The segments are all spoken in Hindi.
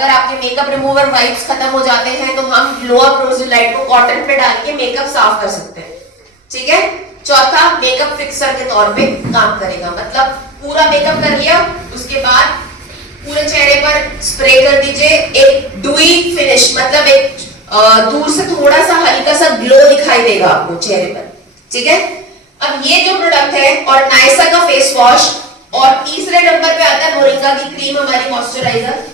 अगर आपके मेकअप रिमूवर वाइप्स खत्म हो जाते हैं तो हम ग्लो अप रोज़ेलाइट को कॉटन पे डाल के मेकअप साफ कर सकते हैं, ठीक है। चौथा, मेकअप फिक्सर के तौर पे काम करेगा, मतलब पूरा मेकअप कर लिया, उसके बाद पूरे चेहरे पर स्प्रे कर दीजिए, एक डुई फिनिश, मतलब एक दूर से थोड़ा सा हल्का सा ग्लो दिखाई देगा आपको चेहरे पर, ठीक है। अब ये जो प्रोडक्ट है और नायसा का फेस वॉश, और तीसरे नंबर पे आता है मोरिंगा की क्रीम, हमारी मॉइस्चराइजर।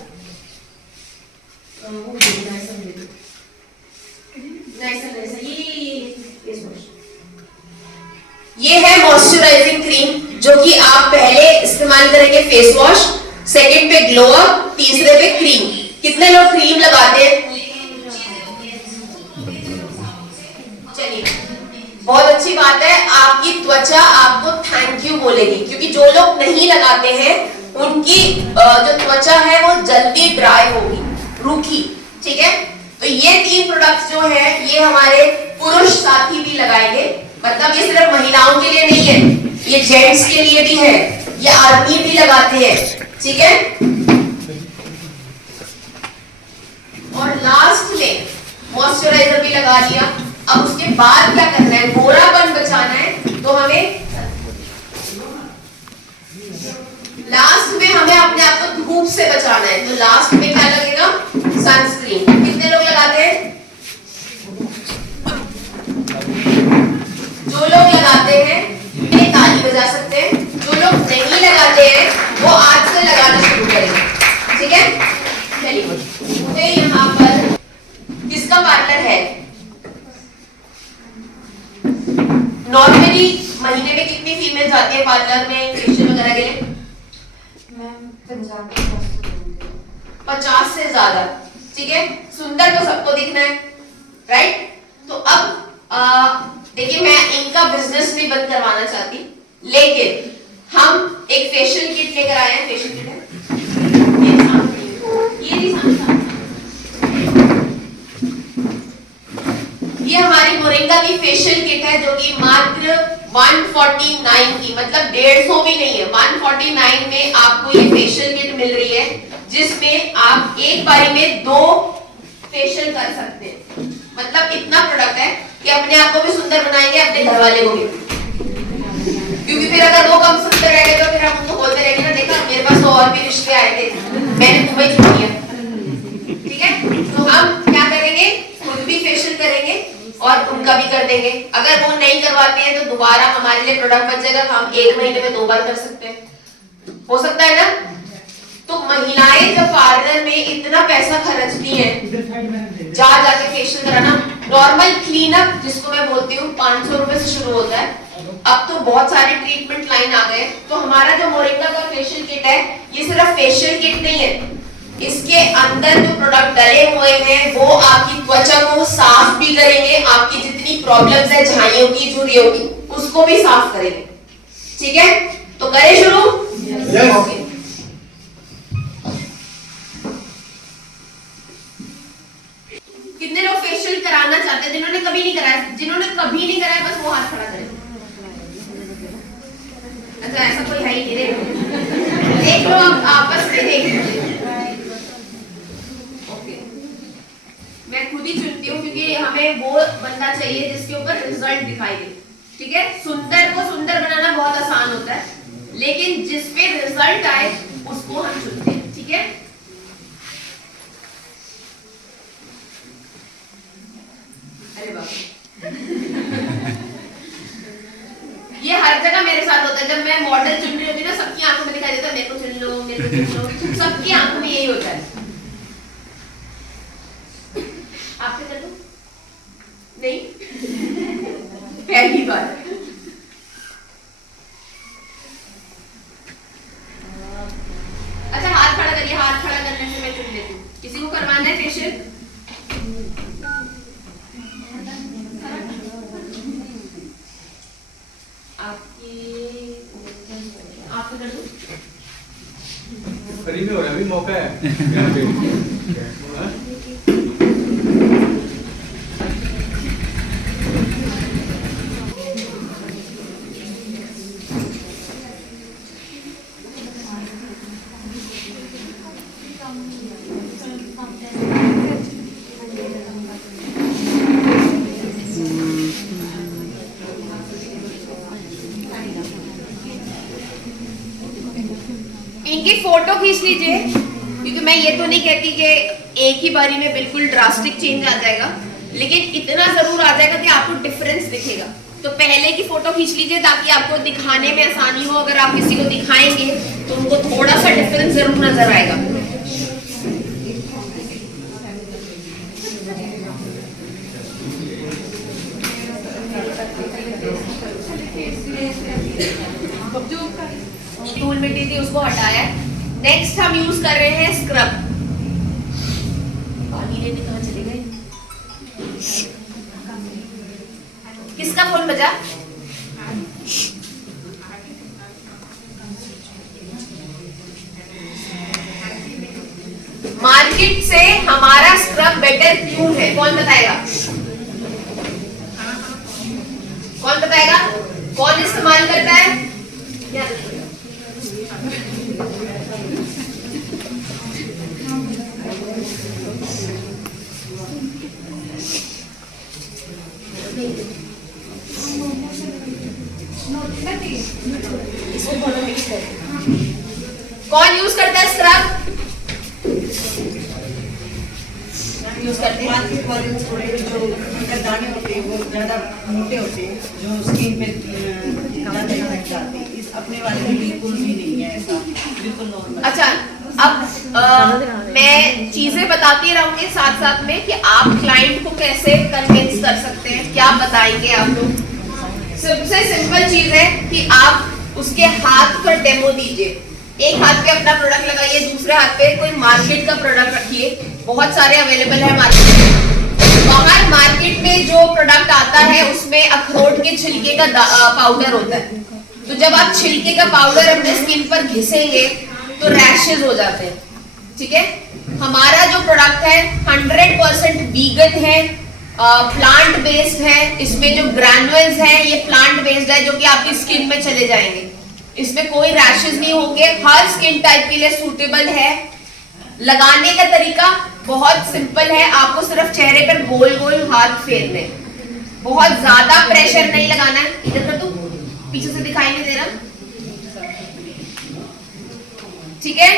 ये है मॉइस्चराइजिंग क्रीम जो कि आप पहले इस्तेमाल करेंगे फेस वॉश, सेकंड पे ग्लो अप, तीसरे पे क्रीम। कितने लोग क्रीम लगाते हैं? चलिए, बहुत अच्छी बात है, आपकी त्वचा आपको थैंक यू बोलेगी, क्योंकि जो लोग नहीं लगाते हैं उनकी जो त्वचा है वो जल्दी ड्राई होगी, रूखी, ठीक है। तो ये 3 प्रोडक्ट्स जो है ये हमारे पुरुष साथी भी लगाएंगे, मतलब ये सिर्फ महिलाओं के लिए नहीं है, ये जेंट्स के लिए भी है, ये आदमी भी लगाते हैं, ठीक है। और लास्ट में मॉइस्चराइजर भी लगा लिया। अब उसके बाद क्या करना है? गोरापन बचाना है, तो हमें लास्ट में हमें अपने आप को धूप से बचाना है, तो लास्ट में क्या लगेगा? सनस्क्रीन। कितने लोग लगाते हैं? जो लोग लगाते हैं वे ताली बजा सकते हैं, जो लोग नहीं लगाते हैं वो आज से लगाना शुरू करेंगे, ठीक है। चलिए, मुझे यहाँ पर किसका पार्लर है? नॉर्मली महीने में कितनी फीमेल जाती है पार्लर में फेशियल वगैरह के लिए? 50 से ज्यादा, ठीक है। सुंदर तो सबको दिखना है, राइट। तो अब देखिए, मैं इनका बिजनेस भी बंद करवाना चाहती, लेकिन हम एक फेशियल किट लेकर आए हैं। फेशियल किट है ये हमारी मोरिंगा की फेशियल किट है, जो कि मात्र 149 की, मतलब 150 भी नहीं है, 149 में आपको ये फेशियल किट मिल रही है, जिसमें आप एक बारी में 2 फेशियल कर सकते हैं। मतलब इतना प्रोडक्ट है कि अपने आप को भी सुंदर बनाएंगे, अपने घर वाले को भी, क्योंकि फिर अगर वो कम सुंदर रहेंगे तो फिर हम उनको बोलते रहेंगे ना, देखा मेरे पास तो और भी रिश्ते आए थे, मैंने तुम्हें छोड़ दिया, ठीक है। तो हम क्या करेंगे? खुद भी फेशियल करेंगे और उनका भी कर देंगे। अगर वो नहीं करवाते हैं तो दोबारा हमारे लिए प्रोडक्ट बच जाएगा, हम 1 महीने में 2 बार कर सकते हैं, हो सकता है ना। तो महिलाएं जब पार्लर में इतना पैसा खर्चती हैं जा जाके फेशियल कराना, नॉर्मल क्लीनअप जिसको मैं बोलती हूँ 500 रुपए से शुरू होता है, अब तो बहुत सारे ट्रीटमेंट लाइन आ गए। तो हमारा जो मोरिंगा का फेशियल किट है, ये सिर्फ फेशियल किट नहीं है, इसके अंदर जो प्रोडक्ट डले हुए हैं वो आपकी त्वचा को साफ भी करेंगे, आपकी जितनी प्रॉब्लम्स है झाइयों की, झुर्रियों की, उसको भी साफ करेंगे, ठीक है। तो करें शुरू? ओके। कितने लोग फेशियल कराना चाहते हैं? जिन्होंने कभी नहीं कराया, जिन्होंने कभी नहीं कराया बस वो हाथ खड़ा करें। अच्छा, ऐसा कोई है ही नहीं, देख लो, आप आपस में देख लो। मैं खुद ही चुनती हूँ, क्योंकि हमें वो बंदा चाहिए जिसके ऊपर रिजल्ट दिखाई दे, ठीक है। सुंदर को सुंदर बनाना बहुत आसान होता है, लेकिन जिस पे रिजल्ट आए उसको हम चुनते हैं, ठीक है। अरे बाबा, ये हर जगह मेरे साथ होता है, जब मैं मॉडल चुन रही होती हूँ ना, सबकी आंखों में दिखाई देता है मेरे को चुन लो, मेरे को चुन लो, सबकी आंखों में यही होता है। आपसे कर दूं? नहीं? पहली बार। अच्छा, हाथ खड़ा करिए, हाथ खड़ा करने से मैं चुन लेती हूँ। किसी को करवाना है फेशियल? आपसे कर दूं? फ्री में हो रहा है, अभी मौका है। इनकी फोटो खींच लीजिए, क्योंकि मैं ये तो नहीं कहती कि एक ही बारी में बिल्कुल ड्रास्टिक चेंज आ जाएगा, लेकिन इतना जरूर आ जाएगा कि आपको डिफरेंस दिखेगा। तो पहले की फोटो खींच लीजिए ताकि आपको दिखाने में आसानी हो। अगर आप किसी को दिखाएंगे तो उनको थोड़ा सा डिफरेंस जरूर नजर आएगा। धूल मिट्टी थी उसको हटाया। नेक्स्ट हम यूज कर रहे हैं स्क्रब। पानी लेने कहाँ चले गए? किसका फोन बजा? मार्केट से हमारा स्क्रब बेटर क्यों है? कौन बताएगा? कौन बताएगा? कौन इस्तेमाल करता है? कौन यूज करता है स्क्रब? यूज करते हैं मार्केट वाले थोड़े जो उनके दाने होते हैं वो ज़्यादा मोटे होते हैं, जो स्किन पे ज़्यादा इफेक्ट डालते हैं। इस अपने वाले में बिल्कुल भी नहीं है ऐसा, बिल्कुल नॉर्मल। अच्छा, अब मैं चीजें बताती रहूंगी साथ साथ में कि आप क्लाइंट को कैसे कन्विंस कर सकते हैं। क्या बताएंगे आप लोग? सबसे सिंपल चीज है कि आप उसके हाथ पर डेमो दीजिए। एक हाथ पे अपना प्रोडक्ट लगाइए, दूसरे हाथ पे कोई मार्केट का प्रोडक्ट रखिए। बहुत सारे अवेलेबल है मार्केट में। बाहर मार्केट में जो प्रोडक्ट आता है उसमें अखरोट के छिलके का पाउडर होता है। तो जब आप छिलके का पाउडर अपने स्किन पर घिसेंगे तो रैशेज हो जाते हैं। ठीक है, हमारा जो प्रोडक्ट है 100% वीगन है, प्लांट बेस्ड है। इसमें जो ग्रैन्युल्स हैं ये प्लांट बेस्ड है, जो कि आपकी स्किन में चले जाएंगे। इसमें कोई रैशेज नहीं होंगे, हर स्किन टाइप के लिए सूटेबल है। लगाने का तरीका बहुत सिंपल है, आपको सिर्फ चेहरे पर गोल गोल हाथ फेरने, बहुत ज्यादा प्रेशर नहीं लगाना है। इधर कर, तू पीछे से दिखाई नहीं दे रहा, ठीक है?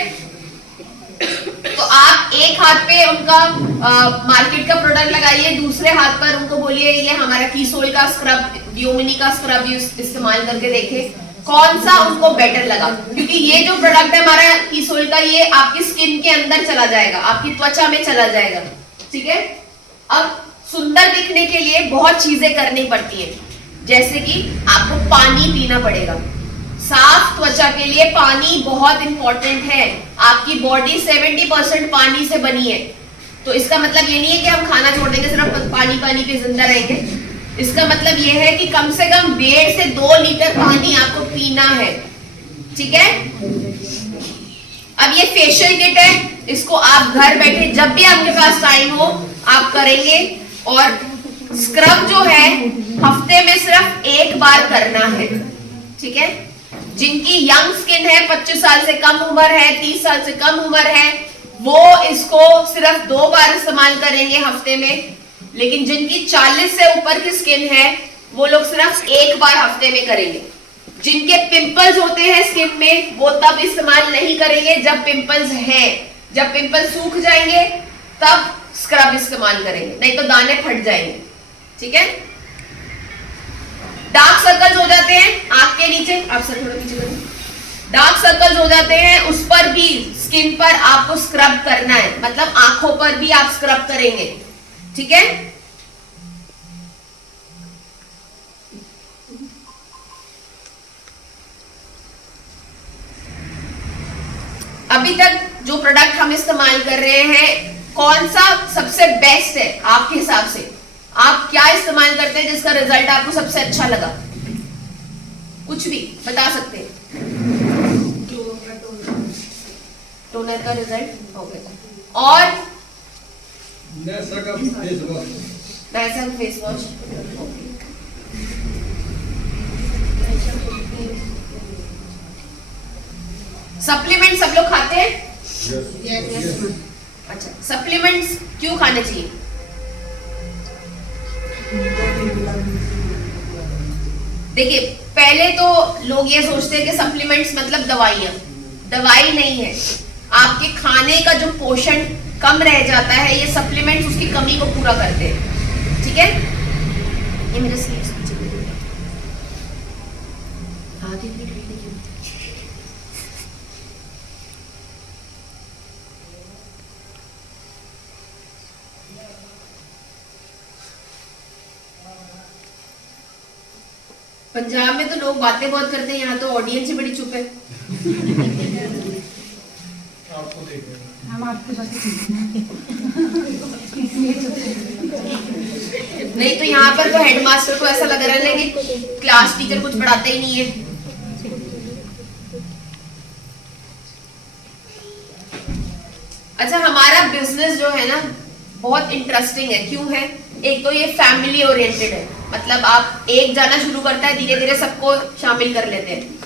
तो आप एक हाथ पे उनका मार्केट का प्रोडक्ट लगाइए, दूसरे हाथ पर उनको बोलिए ये हमारा कीसोल का स्क्रब, डियोमिनी का स्क्रब इस्तेमाल करके देखें कौन सा उनको बेटर लगा। क्योंकि ये जो प्रोडक्ट है हमारा कीसोल का, ये आपकी स्किन के अंदर चला जाएगा, आपकी त्वचा में चला जाएगा। ठीक है, अब सुंदर दिखने के लिए बहुत चीजें करनी पड़ती है, जैसे कि आपको पानी पीना पड़ेगा। साफ त्वचा के लिए पानी बहुत इंपॉर्टेंट है। आपकी बॉडी 70% पानी से बनी है। तो इसका मतलब ये नहीं है कि हम खाना छोड़ देंगे, सिर्फ पानी पानी पे जिंदा रहेंगे। इसका मतलब ये है कि कम से कम 1.5 से 2 लीटर पानी आपको पीना है। ठीक है, अब ये फेशियल किट है, इसको आप घर बैठे जब भी आपके पास टाइम हो आप करेंगे। और स्क्रब जो है हफ्ते में सिर्फ 1 बार करना है। ठीक है, जिनकी यंग स्किन है, 25 साल से कम उम्र है, 30 साल से कम उम्र है, वो इसको सिर्फ 2 बार इस्तेमाल करेंगे हफ्ते में। लेकिन जिनकी 40 से ऊपर की स्किन है वो लोग सिर्फ 1 बार हफ्ते में करेंगे। जिनके पिंपल्स होते हैं स्किन में वो तब इस्तेमाल नहीं करेंगे जब पिंपल्स हैं। जब पिंपल्स सूख जाएंगे तब स्क्रब इस्तेमाल करेंगे, नहीं तो दाने फट जाएंगे। ठीक है, डार्क सर्कल्स हो जाते हैं आंख के नीचे, आप सर थोड़ा नीचे करें, डार्क सर्कल्स हो जाते हैं, उस पर भी स्किन पर आपको स्क्रब करना है, मतलब आंखों पर भी आप स्क्रब करेंगे। ठीक है, अभी तक जो प्रोडक्ट हम इस्तेमाल कर रहे हैं कौन सा सबसे बेस्ट है आपके हिसाब से? आप क्या इस्तेमाल करते हैं जिसका रिजल्ट आपको सबसे अच्छा लगा? कुछ भी बता सकते हैं। टोनर का रिजल्ट ओके, और नैसा का फेस वॉश, नैसा फेस वॉश। सप्लीमेंट सब लोग खाते हैं? यस। अच्छा, सप्लीमेंट्स क्यों खाने चाहिए? देखिए, पहले तो लोग ये सोचते हैं कि सप्लीमेंट्स मतलब दवाइयां, दवाई नहीं है। आपके खाने का जो पोषण कम रह जाता है, ये सप्लीमेंट्स उसकी कमी को पूरा करते हैं। ठीक है, ये मेरे स्लीव्स पीछे कर दो। आगे इतनी ढीली क्यों? पंजाब में तो लोग बातें बहुत करते हैं, यहाँ तो ऑडियंस ही बड़ी चुप है। आपको देखेंगे। हम आपके पास नहीं तो यहाँ पर तो हेडमास्टर को ऐसा लग रहा है कि क्लास टीचर कुछ पढ़ाते ही नहीं है। अच्छा, हमारा बिजनेस जो है ना बहुत इंटरेस्टिंग है। क्यों है? एक तो ये फैमिली ओरिएंटेड है, मतलब आप एक जाना शुरू करता है, धीरे धीरे सबको शामिल कर लेते हैं।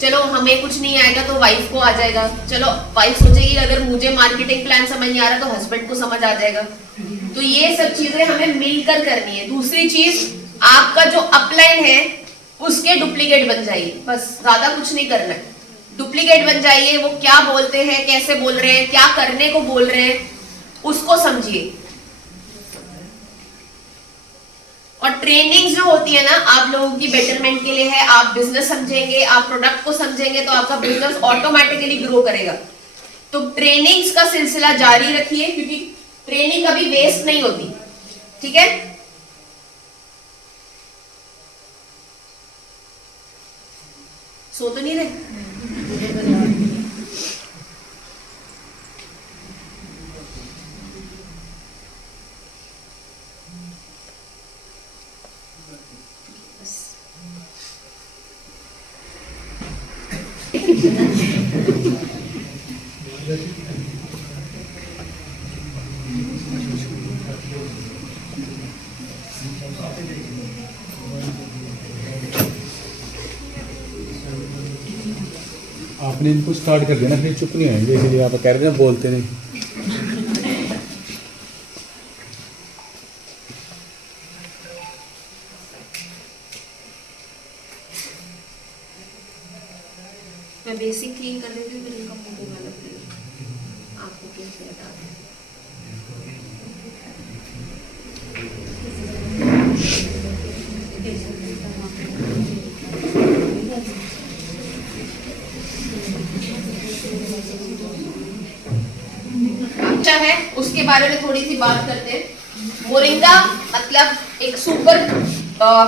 चलो हमें कुछ नहीं आएगा तो वाइफ को आ जाएगा, चलो वाइफ सोचेगी अगर मुझे मार्केटिंग प्लान समझ नहीं आ रहा तो हस्बैंड को समझ आ जाएगा। तो ये सब चीजें हमें मिलकर करनी है। दूसरी चीज, आपका जो अपलाइन है उसके डुप्लीकेट बन जाइए, बस ज्यादा कुछ नहीं करना है। डुप्लीकेट बन जाइए, वो क्या बोलते हैं, कैसे बोल रहे हैं, क्या करने को बोल रहे हैं, उसको समझिए। और ट्रेनिंग्स जो होती है ना, आप लोगों की बेटरमेंट के लिए है। आप बिजनेस समझेंगे, आप प्रोडक्ट को समझेंगे तो आपका बिजनेस ऑटोमेटिकली ग्रो करेगा। तो ट्रेनिंग्स का सिलसिला जारी रखिए, क्योंकि ट्रेनिंग कभी वेस्ट नहीं होती। ठीक है, सो तो नहीं रहे? आपने इनको स्टार्ट कर दिया ना, फिर चुप नहीं आएंगे, इसलिए आप कह रहे थे ना बोलते नहीं। मैं बेसिक क्लीन कर रही थी, फिर इनका मुंह होगा लग रहा। आपको कैसे हटा दें? अच्छा है, उसके बारे में थोड़ी सी बात करते हैं। मोरिंगा मतलब एक सुपर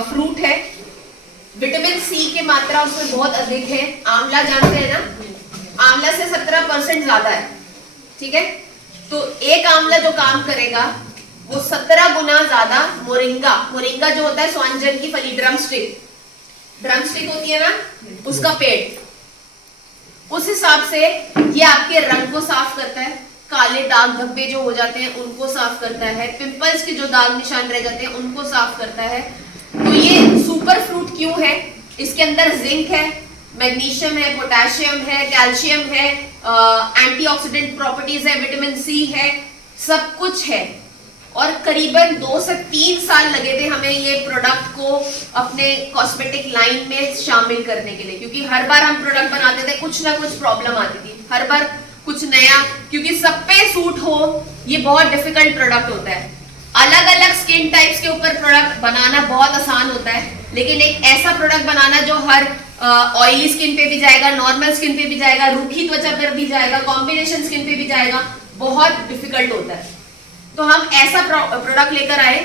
फ्रूट है। विटामिन सी की मात्रा उसमें बहुत अधिक है। आंवला जानते हैं ना, आंवला से 17% ज्यादा है। ठीक है, तो एक आंवला जो काम करेगा वो 17 गुना ज्यादा मोरिंगा। मोरिंगा जो होता है स्वांजन की फली, ड्रमस्टिक होती है ना, उसका पेड़। उस हिसाब से ये आपके रंग को साफ करता है, काले दाग धब्बे जो हो जाते हैं उनको साफ करता है, पिंपल्स के जो दाग निशान रह जाते हैं उनको साफ करता है। तो ये सुपर फ्रूट क्यों है? इसके अंदर जिंक है, मैग्नीशियम है, पोटेशियम है, कैल्शियम है, एंटीऑक्सीडेंट प्रॉपर्टीज है, विटामिन सी है, सब कुछ है। और करीबन 2 से 3 साल लगे थे हमें ये प्रोडक्ट को अपने कॉस्मेटिक लाइन में शामिल करने के लिए, क्योंकि हर बार हम प्रोडक्ट बनाते थे कुछ ना कुछ प्रॉब्लम आती थी, हर बार कुछ नया, क्योंकि सब पे सूट हो ये बहुत डिफिकल्ट प्रोडक्ट होता है। अलग अलग स्किन टाइप्स के ऊपर प्रोडक्ट बनाना बहुत आसान होता है, लेकिन एक ऐसा प्रोडक्ट बनाना जो हर ऑयली स्किन पे भी जाएगा, नॉर्मल स्किन पे भी जाएगा, रूखी त्वचा पर भी जाएगा, कॉम्बिनेशन स्किन पे भी जाएगा, बहुत डिफिकल्ट होता है। तो हम ऐसा प्रोडक्ट लेकर आए।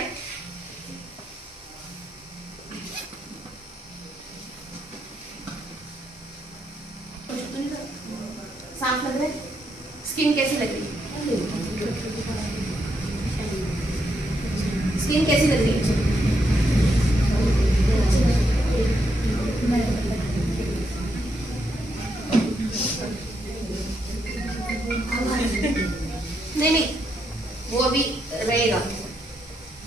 साफ लग रहा है? स्किन कैसी लग रही है? स्किन कैसी लग रही है? नहीं नहीं, वो अभी रहेगा,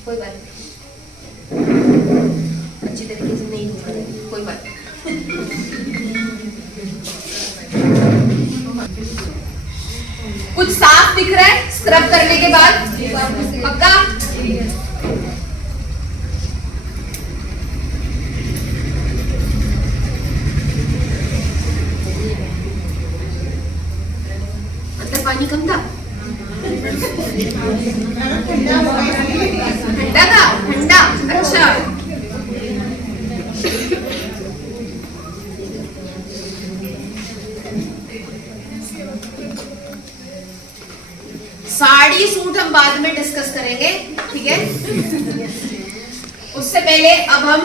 कोई बात नहीं, अच्छी तरीके से नहीं होगा, कोई बात नहीं। कुछ साफ दिख रहा है स्क्रब करने के बाद? पक्का? उससे पहले अब हम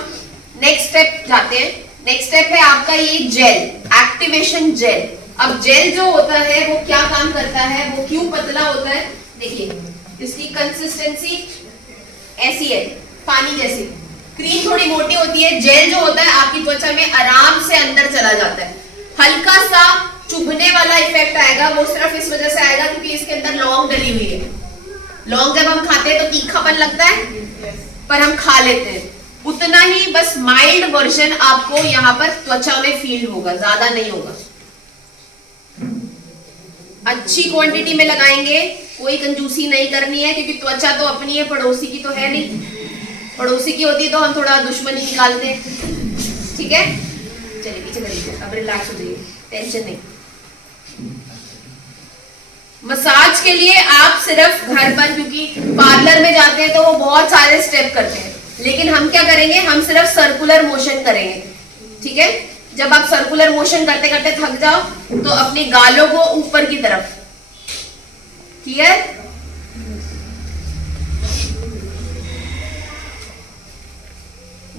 नेक्स्ट स्टेप जाते हैं। नेक्स्ट स्टेप है आपका ये जेल, एक्टिवेशन जेल। अब जेल जो होता है वो क्या काम करता है, वो क्यों पतला होता है, देखिए इसकी कंसिस्टेंसी ऐसी है, पानी जैसी। क्रीम थोड़ी मोटी होती है, जेल जो होता है आपकी त्वचा में आराम से अंदर चला जाता है। हल्का सा चुभने वाला इफेक्ट आएगा, वो सिर्फ इस वजह से आएगा क्योंकि इसके अंदर लौंग डली हुई है। लौंग जब हम खाते हैं तो तीखापन लगता है, पर हम खा लेते हैं। उतना ही बस माइल्ड वर्जन आपको यहाँ पर त्वचा में फील होगा, ज्यादा नहीं होगा। अच्छी क्वांटिटी में लगाएंगे, कोई कंजूसी नहीं करनी है क्योंकि त्वचा तो अपनी है, पड़ोसी की तो है नहीं। पड़ोसी की होती तो हम थोड़ा दुश्मनी निकालते हैं, ठीक है। चलिए पीछे करिए, अब रिलैक्स हो जाइए, टेंशन नहीं। मसाज के लिए आप सिर्फ घर पर, क्योंकि पार्लर में जाते हैं तो वो बहुत सारे स्टेप करते हैं, लेकिन हम क्या करेंगे, हम सिर्फ सर्कुलर मोशन करेंगे, ठीक है। जब आप सर्कुलर मोशन करते करते थक जाओ तो अपने गालों को ऊपर की तरफ, क्लियर।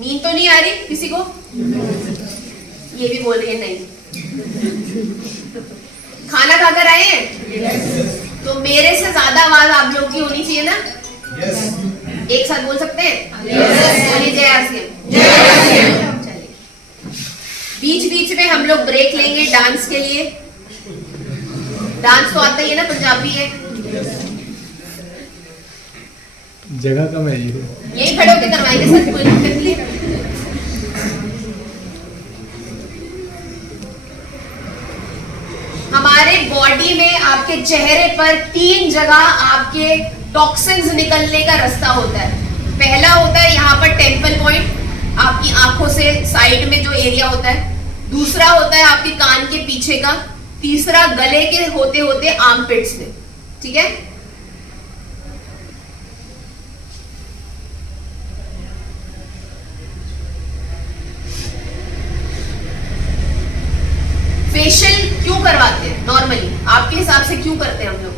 नींद तो नहीं आ रही किसी को, ये भी बोल रही है नहीं। खाना खाकर आए हैं तो मेरे से ज्यादा आवाज आप लोग की होनी चाहिए ना। एक साथ बोल सकते हैं, बोलिए जय आरसीएम। चलिए बीच बीच में हम लोग ब्रेक लेंगे डांस के लिए। डांस तो आता ही है ना, पंजाबी है। जगह कम है ये, यही खड़े होकर करवाएंगे सर, कोई दिक्कत नहीं है। हमारे बॉडी में आपके चेहरे पर 3 जगह आपके टॉक्सिन्स निकलने का रास्ता होता है। पहला होता है यहाँ पर टेम्पल पॉइंट, आपकी आंखों से साइड में जो एरिया होता है। दूसरा होता है आपके कान के पीछे का। तीसरा गले के होते होते आर्मपिट्स में, ठीक है। फेशियल क्यों करवाते हैं नॉर्मली, आपके हिसाब से क्यों करते हैं हम लोग?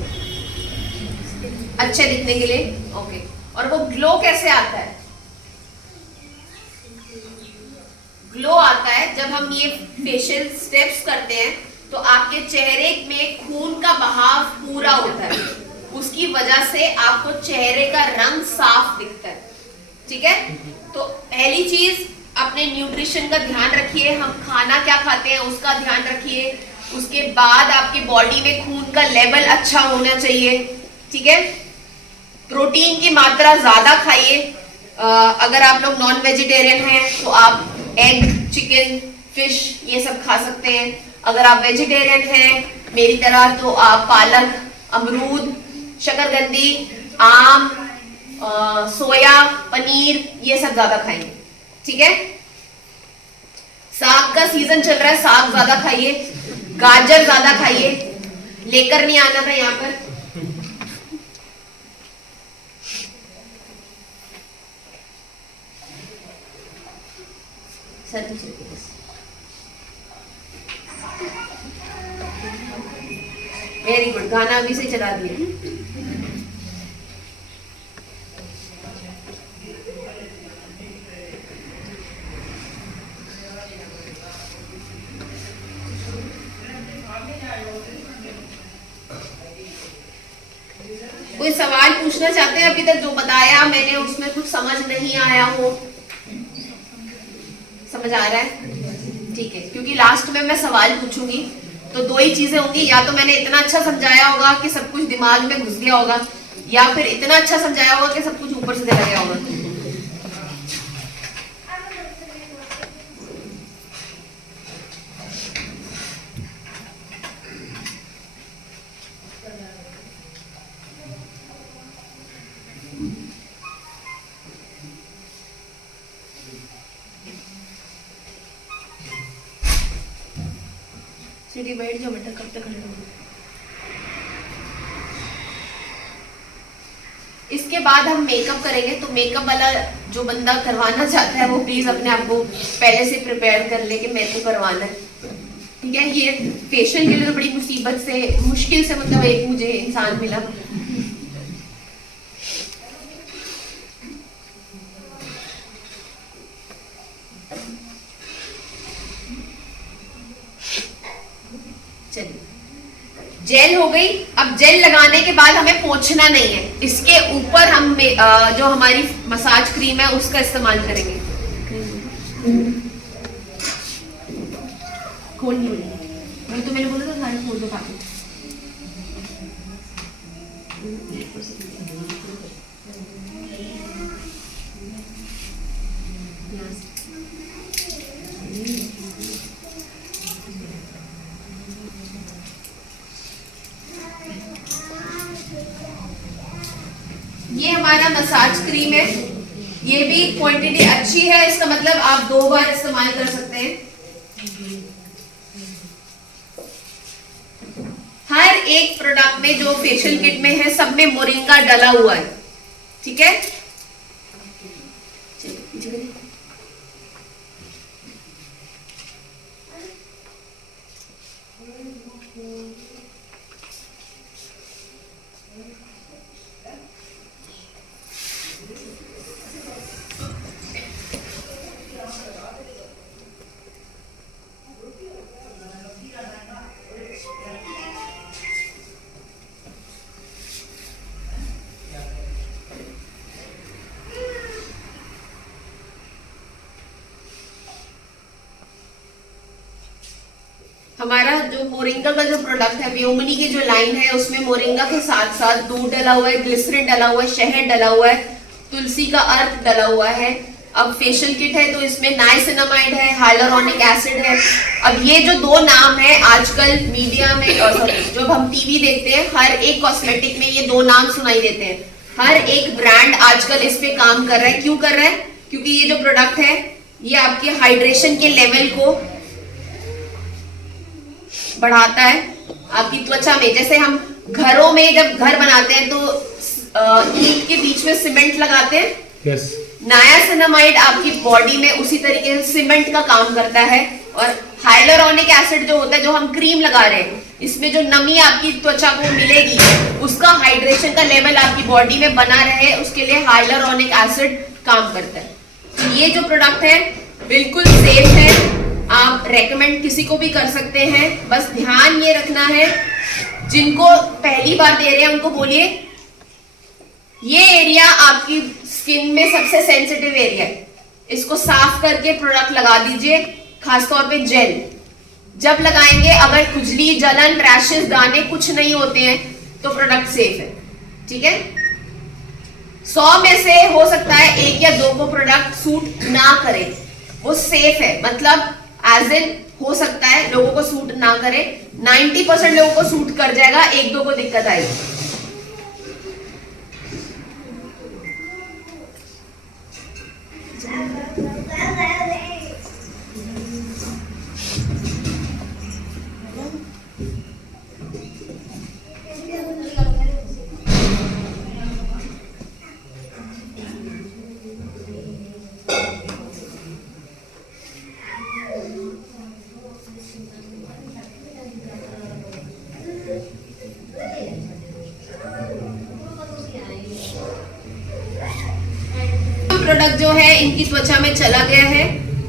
अच्छे दिखने के लिए, ओके। और वो ग्लो कैसे आता है? ग्लो आता है जब हम ये फेशियल स्टेप्स करते हैं तो आपके चेहरे में खून का बहाव पूरा होता है, उसकी वजह से आपको चेहरे का रंग साफ दिखता है, ठीक है। तो पहली चीज अपने न्यूट्रिशन का ध्यान रखिए, हम खाना क्या खाते हैं उसका ध्यान रखिए। उसके बाद आपके बॉडी में खून का लेवल अच्छा होना चाहिए, ठीक है। प्रोटीन की मात्रा ज्यादा खाइए। अगर आप लोग नॉन वेजिटेरियन हैं तो आप एग, चिकन, फिश ये सब खा सकते हैं। अगर आप वेजिटेरियन हैं मेरी तरह तो आप पालक, अमरूद, शकरकंदी, आम, सोया, पनीर ये सब ज्यादा खाइए, ठीक है। साग का सीजन चल रहा है, साग ज्यादा खाइए। गाजर ज्यादा खाइए, लेकर नहीं आना था यहाँ पर। वेरी गुड, गाना अभी से चला दिया। कोई सवाल पूछना चाहते हैं? अभी तक जो बताया मैंने उसमें कुछ समझ नहीं आया हो? समझ आ रहा है? ठीक है, क्योंकि लास्ट में मैं सवाल पूछूंगी तो 2 ही चीजें होंगी, या तो मैंने इतना अच्छा समझाया होगा कि सब कुछ दिमाग में घुस गया होगा, या फिर इतना अच्छा समझाया होगा कि सब कुछ ऊपर से चला गया होगा। सीढ़ी बैठ जाओ बेटा, कब तक खड़े रहोगे? इसके बाद हम मेकअप करेंगे, तो मेकअप वाला जो बंदा करवाना चाहता है वो प्लीज अपने आप को पहले से प्रिपेयर कर ले कि मेरे को करवाना है, ठीक है। ये फेशियल के लिए तो बड़ी मुसीबत से, मुश्किल से मतलब एक मुझे इंसान मिला। जेल हो गई। अब जेल लगाने के बाद हमें पोंछना नहीं है, इसके ऊपर हम जो हमारी मसाज क्रीम है उसका इस्तेमाल करेंगे। खोल नहीं बोली तो मैंने बोला था सारे खोल दो पाके। ये हमारा मसाज क्रीम है, ये भी क्वांटिटी अच्छी है, इसका मतलब आप 2 बार इस्तेमाल कर सकते हैं। हर एक प्रोडक्ट में जो फेशियल किट में है सब में मोरिंगा डला हुआ है, ठीक है। हमारा जो मोरिंगा का जो प्रोडक्ट है, व्योमिनी की जो लाइन है उसमें मोरिंगा के साथ साथ दूध डला हुआ है, ग्लिसरीन डला हुआ है, शहद डला हुआ है, तुलसी का अर्क डला हुआ है। अब फेशियल किट है तो इसमें नाइसिनामाइड है, हाइलुरोनिक एसिड है। अब ये जो 2 नाम है आजकल मीडिया में, जब हम टीवी देखते हैं हर एक कॉस्मेटिक में ये 2 नाम सुनाई देते हैं। हर एक ब्रांड आजकल इस पे काम कर रहा है। क्यों कर रहा है? क्योंकि ये जो प्रोडक्ट है ये आपके हाइड्रेशन के लेवल को बढ़ाता है आपकी त्वचा में। जैसे हम घरों में जब घर बनाते हैं तो ईंट के बीच में सीमेंट लगाते हैं। यस। नायासिनामाइड आपकी बॉडी में उसी तरीके से सीमेंट का काम करता है। और हाइलुरोनिक एसिड जो होता है, जो हम क्रीम लगा रहे हैं, इसमें जो नमी आपकी त्वचा को मिलेगी उसका हाइड्रेशन का लेवल आपकी बॉडी में बना रहे, उसके लिए हाइलुरोनिक एसिड काम करता है। तो ये जो प्रोडक्ट है बिल्कुल सेफ है, आप रेकमेंड किसी को भी कर सकते हैं। बस ध्यान ये रखना है, जिनको पहली बार दे रहे हैं उनको बोलिए ये एरिया आपकी स्किन में सबसे सेंसिटिव एरिया है, इसको साफ करके प्रोडक्ट लगा दीजिए। खासतौर पे जेल जब लगाएंगे, अगर खुजली, जलन, रैशेस, दाने कुछ नहीं होते हैं तो प्रोडक्ट सेफ है, ठीक है। 100 में से हो सकता है 1 या 2 को प्रोडक्ट सूट ना करे, वो सेफ है। मतलब एज इन हो सकता है लोगों को सूट ना करे, 90% लोगों को सूट कर जाएगा, 1-2 को दिक्कत आएगी। प्रोडक्ट जो है इनकी त्वचा में चला गया है,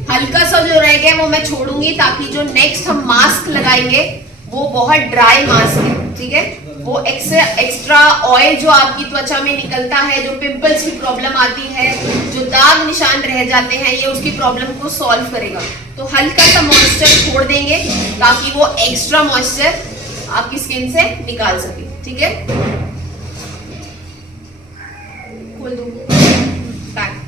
हल्का सा जो रह गया वो मैं छोड़ूंगी, ताकि जो नेक्स्ट हम मास्क लगाएंगे वो बहुत ड्राई मास्क है, ठीक है। वो एक्स्ट्रा ऑयल जो आपकी त्वचा में निकलता है, जो पिंपल्स की प्रॉब्लम आती है, जो दाग निशान रह जाते हैं, ये उसकी प्रॉब्लम को सॉल्व करेगा। तो हल्का सा मॉइस्चर छोड़ देंगे ताकि वो एक्स्ट्रा मॉइस्चर आपकी स्किन से निकाल सके, ठीक है। खोल दो पैक।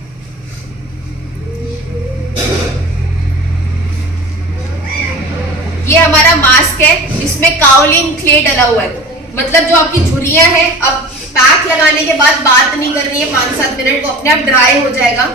ये हमारा मास्क है, इसमें काओलिन क्ले डला हुआ है। मतलब जो आपकी झुर्रियां हैं, अब पैक लगाने के बाद बात नहीं करनी है 5-7 मिनट, वो अपने आप ड्राई हो जाएगा।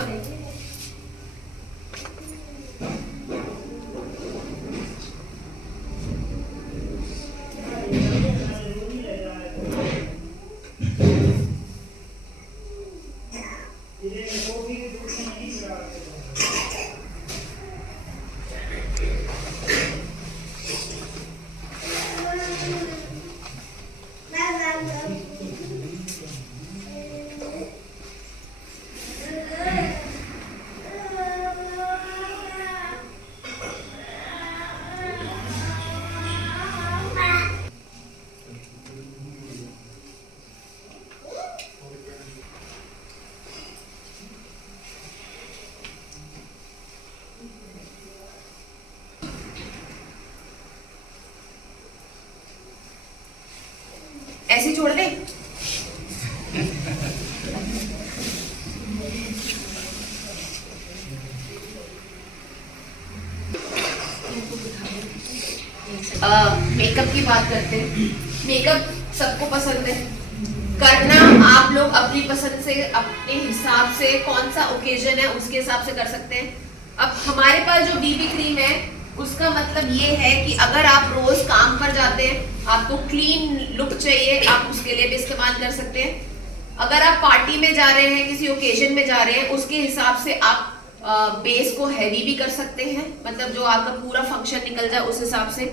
छोड़ दे। मेकअप की बात करते हैं। मेकअप सबको पसंद है करना, आप लोग अपनी पसंद से अपने हिसाब से कौन सा ओकेजन है उसके हिसाब से कर सकते हैं। अब हमारे पास जो बीबी क्रीम है उसका मतलब ये है कि अगर आप रोज काम पर जाते हैं, आपको क्लीन लुक चाहिए, आप उसके लिए भी इस्तेमाल कर सकते हैं। अगर आप पार्टी में जा रहे हैं, किसी ओकेजन में जा रहे हैं, उसके हिसाब से आप बेस को हैवी भी कर सकते हैं, मतलब जो आपका पूरा फंक्शन निकल जाए उस हिसाब से।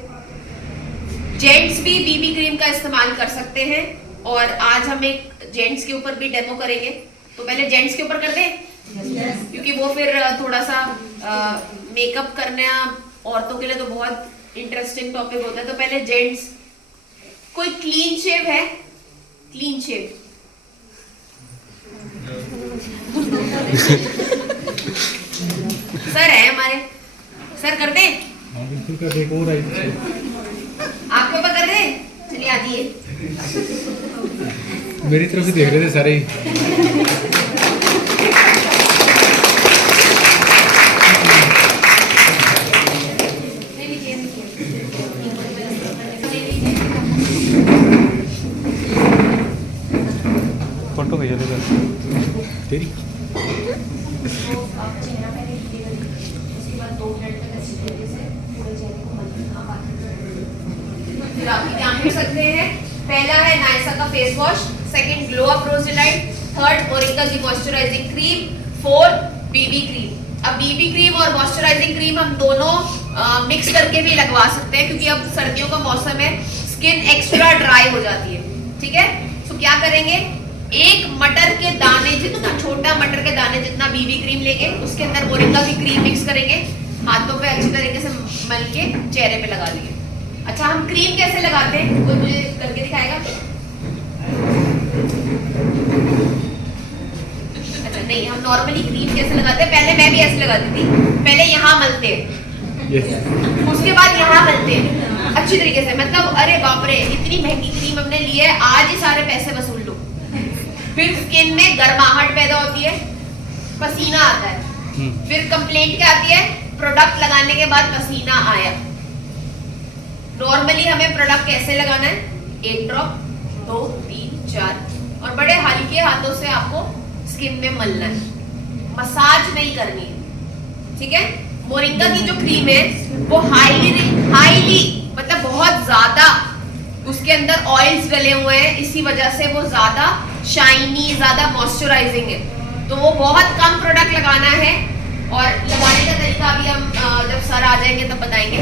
जेंट्स भी बीबी क्रीम का इस्तेमाल कर सकते हैं और आज हम एक जेंट्स के ऊपर भी डेमो करेंगे। तो पहले जेंट्स के ऊपर कर दें क्योंकि वो फिर थोड़ा सा मेकअप करना औरतों के लिए तो बहुत इंटरेस्टिंग टॉपिक होता है। तो पहले जेंट्स, कोई क्लीन शेव है? क्लीन शेव सर है हमारे, सर कर दें? हाँ बिल्कुल कर दे। और आई आपके ऊपर कर दें? चलिए आ जाइए। मेरी तरफ से देख रहे थे सारे ही। फोटो भेजा देगा तेरी। फिर आप क्या कर सकते हैं? पहला है नायसा का face wash, second glow up rose delight, third moringa की moisturising cream, fourth BB cream. अब बीबी क्रीम और मॉइस्चराइजिंग क्रीम हम दोनों मिक्स करके भी लगवा सकते हैं क्योंकि अब सर्दियों का मौसम है, स्किन एक्स्ट्रा ड्राई हो जाती है। ठीक है, तो क्या करेंगे, एक मटर के दाने जितना, छोटा मटर के दाने जितना बीबी क्रीम लेंगे, उसके अंदर मोरिंगा की क्रीम मिक्स करेंगे, हाथों पे अच्छी तरीके से मल के चेहरे पे लगा देंगे। अच्छा, हम क्रीम कैसे लगाते हैं? कोई मुझे करके दिखाएगा? अच्छा नहीं, हम नॉर्मली क्रीम कैसे लगाते हैं? पहले मैं भी ऐसे लगाती थी, पहले यहाँ मलते हैं, उसके बाद यहाँ मलते हैं अच्छी तरीके से, मतलब अरे बाप रे इतनी महंगी क्रीम हमने ली है, आज ही सारे पैसे वसूल लो। फिर स्किन में गर्माहट पैदा होती है, पसीना आता है, फिर कंप्लेंट क्या आती है? प्रोडक्ट लगाने के बाद पसीना आया। नॉर्मली हमें प्रोडक्ट कैसे लगाना है? 1 ड्रॉप, 2, 3, 4 और बड़े हल्के हाथों से आपको स्किन में मलना है, मसाज नहीं करनी है। ठीक है, मोरिंगा की जो क्रीम है वो हाईली मतलब बहुत ज्यादा उसके अंदर ऑयल्स डले हुए हैं, इसी वजह से वो ज्यादा शाइनी, ज्यादा मॉइस्चराइजिंग है। तो वो बहुत कम प्रोडक्ट लगाना है और लगाने का तरीका अभी हम जब सर आ जाएंगे तब बताएंगे।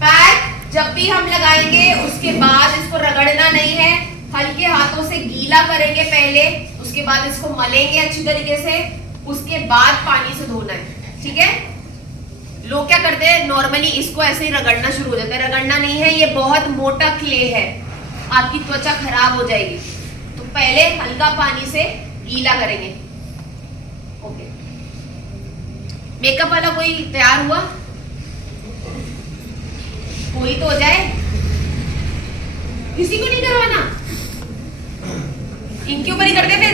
पैक जब भी हम लगाएंगे उसके बाद इसको रगड़ना नहीं है, हल्के हाथों से गीला करेंगे पहले, उसके बाद इसको मलेंगे अच्छी तरीके से, उसके बाद पानी से धोना है। ठीक है, लोग क्या करते हैं नॉर्मली इसको ऐसे ही रगड़ना शुरू हो जाता है, रगड़ना नहीं है, ये बहुत मोटा क्ले है, आपकी त्वचा खराब हो जाएगी। तो पहले हल्का पानी से गीला करेंगे। ओके, मेकअप वाला कोई तैयार हुआ? कोई तो हो जाए, किसी को नहीं करवाना, इनके ऊपर ही कर दे फिर।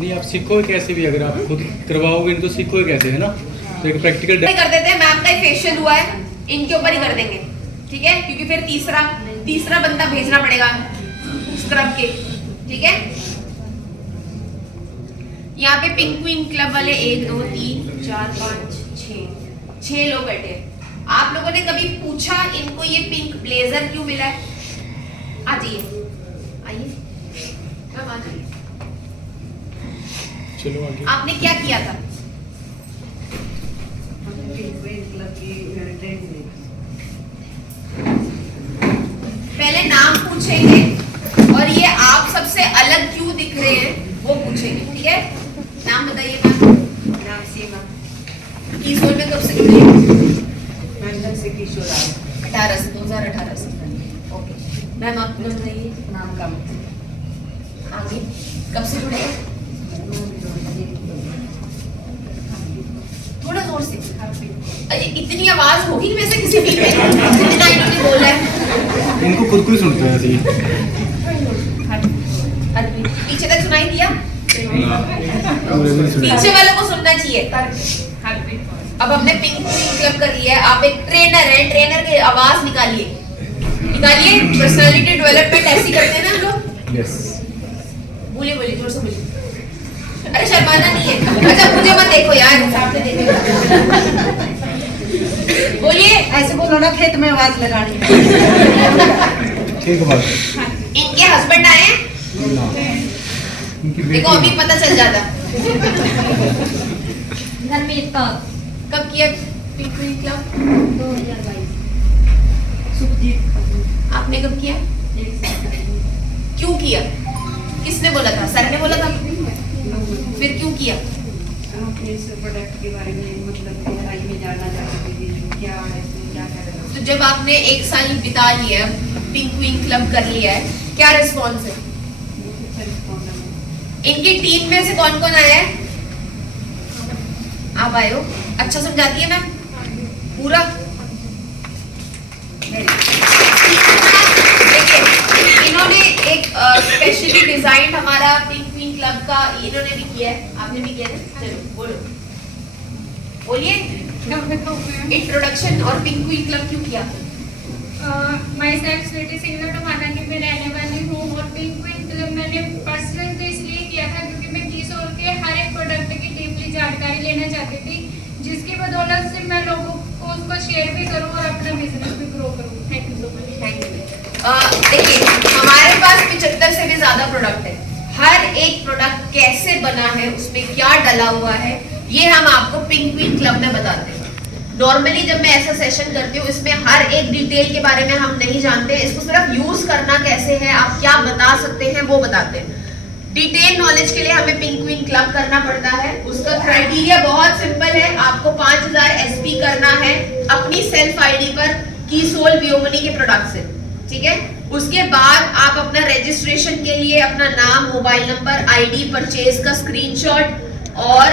नहीं आप सीखोगे कैसे भी, अगर आप खुद करवाओगे तो सीखोगे कैसे, है ना? तो एक प्रैक्टिकल कर देते हैं, मैम का ही फेशियल हुआ है, इनके ऊपर ही कर देंगे। ठीक है, क्योंकि फिर तीसरा बंदा भेजना पड़ेगा स्क्रब के। ठीक है, यहाँ पे पिंक क्वीन क्लब वाले 1 2 3 4 5 6 लोग बैठे हैं। आप लोगों ने कभी पूछा इनको ये पिंक ब्लेजर क्यों मिला है? आ जाइए, आइए, कब आ जाइए। चलो आगे। आपने क्या किया था? पहले नाम पूछेंगे और ये आप सबसे अलग क्यों दिख रहे हैं वो पूछेंगे। ठीक है, नाम बताइए मैम। नाम सीमा। किशोर में कब से जुड़े? लंदन से किशोर 18 से 2018 से। ओके मैम, आप बताइए नाम का आगे कब से जुड़े? अरे इतनी आवाज होगी वैसे किसी टीम में जितना इन्होंने बोला है। इनको खुद को ही सुनते हैं ऐसे ही। पीछे तक सुनाई दिया? पूरे में सुने। पीछे वालों को सुनना चाहिए। अब हमने पिंक क्लब कर लिया है, आप एक ट्रेनर हैं, ट्रेनर की आवाज निकालिए, निकालिए। पर्सनालिटी डेवलपमेंट ऐसी करते हैं ना हम लोग। यस। बोलिए बोलिए, जोर से बोलिए। अरे शर्माना नहीं है। अच्छा मुझे मत देखो यार, सामने देखो। बोलिए। ऐसे बोलो ना, खेत में आवाज लगानी है। ठीक बात। इनके हस्बैंड आए हैं? इनकी देखो अभी पता चल जाता। धर्मेश कौर कब किया पिंक क्लब? 2022 सुखजीत आपने कब किया? क्यों किया? किसने बोला था? सर ने बोला था? फिर क्यों किया? अपने इस प्रोडक्ट के बारे में मतलब गहराई में जानना चाहते थे क्या है इसमें क्या क्या है। तो जब आपने एक साल बिता लिया, पिंक क्लब कर लिया है, क्या रिस्पॉन्स है? अच्छा रिस्पॉन्स है। इनकी टीम में से कौन कौन आया है? आप आए हो? अच्छा समझाती है मैम पूरा? देखिए इन्होंने एक स्पेशली डिजाइन हमारा पिंक क्लब का इन्होंने भी किया है, आपने भी किया है। चलो बोलो, बोलिए इंट्रोडक्शन। और पिंक क्लब क्यों किया? माई सेल्फ स्वीटी सिंगर टमाना की मैं रहने वाली हूँ और पिंक क्लब मैंने पर्सनल तो इसलिए किया था क्योंकि मैं कीसोल के हर एक प्रोडक्ट की डीपली जानकारी लेना चाहती थी, जिसकी बदौलत से मैं लोगों को उसको शेयर भी करूँ और अपना बिजनेस भी ग्रो करूँ। Thank you so much. Thank you. देखिए हमारे पास 75 से भी ज्यादा प्रोडक्ट है। हर एक प्रोडक्ट कैसे बना है, उसमें क्या डला हुआ है, ये हम आपको पिंक क्लब में बताते हैं। नॉर्मली जब मैं ऐसा सेशन करती हूँ, इसमें हर एक डिटेल के बारे में हम नहीं जानते, इसको सिर्फ यूज करना कैसे है, आप क्या बता सकते हैं वो बताते हैं। डिटेल नॉलेज के लिए हमें पिंक क्लब करना पड़ता है। उसका क्राइटेरिया बहुत सिंपल है, आपको 5000 एसपी करना है अपनी सेल्फ आईडी पर कीसोल वियोमनी के प्रोडक्ट से, ठीक है। उसके बाद आप अपना रजिस्ट्रेशन के लिए अपना नाम, मोबाइल नंबर, आईडी, परचेज का स्क्रीनशॉट और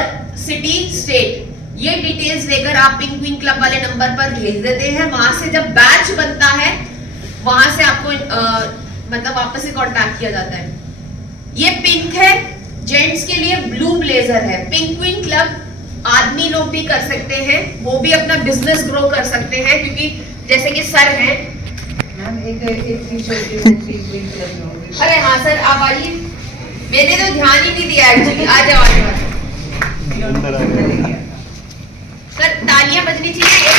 सिटी, स्टेट, ये डिटेल्स लेकर आप पिंक क्लब वाले नंबर पर भेज देते हैं। वहां से जब बैच बनता है, वहां से आपको मतलब वापस से कांटेक्ट किया जाता है। ये पिंक है, जेंट्स के लिए ब्लू ब्लेजर है। पिंक क्लब आदमी लोग भी कर सकते हैं, वो भी अपना बिजनेस ग्रो कर सकते हैं, क्योंकि जैसे कि सर हैं। मैम एक अरे हाँ सर आप आइए, मैंने तो ध्यान ही नहीं दिया एक्चुअली। आ जाओ सर, तालियां बजनी चाहिए।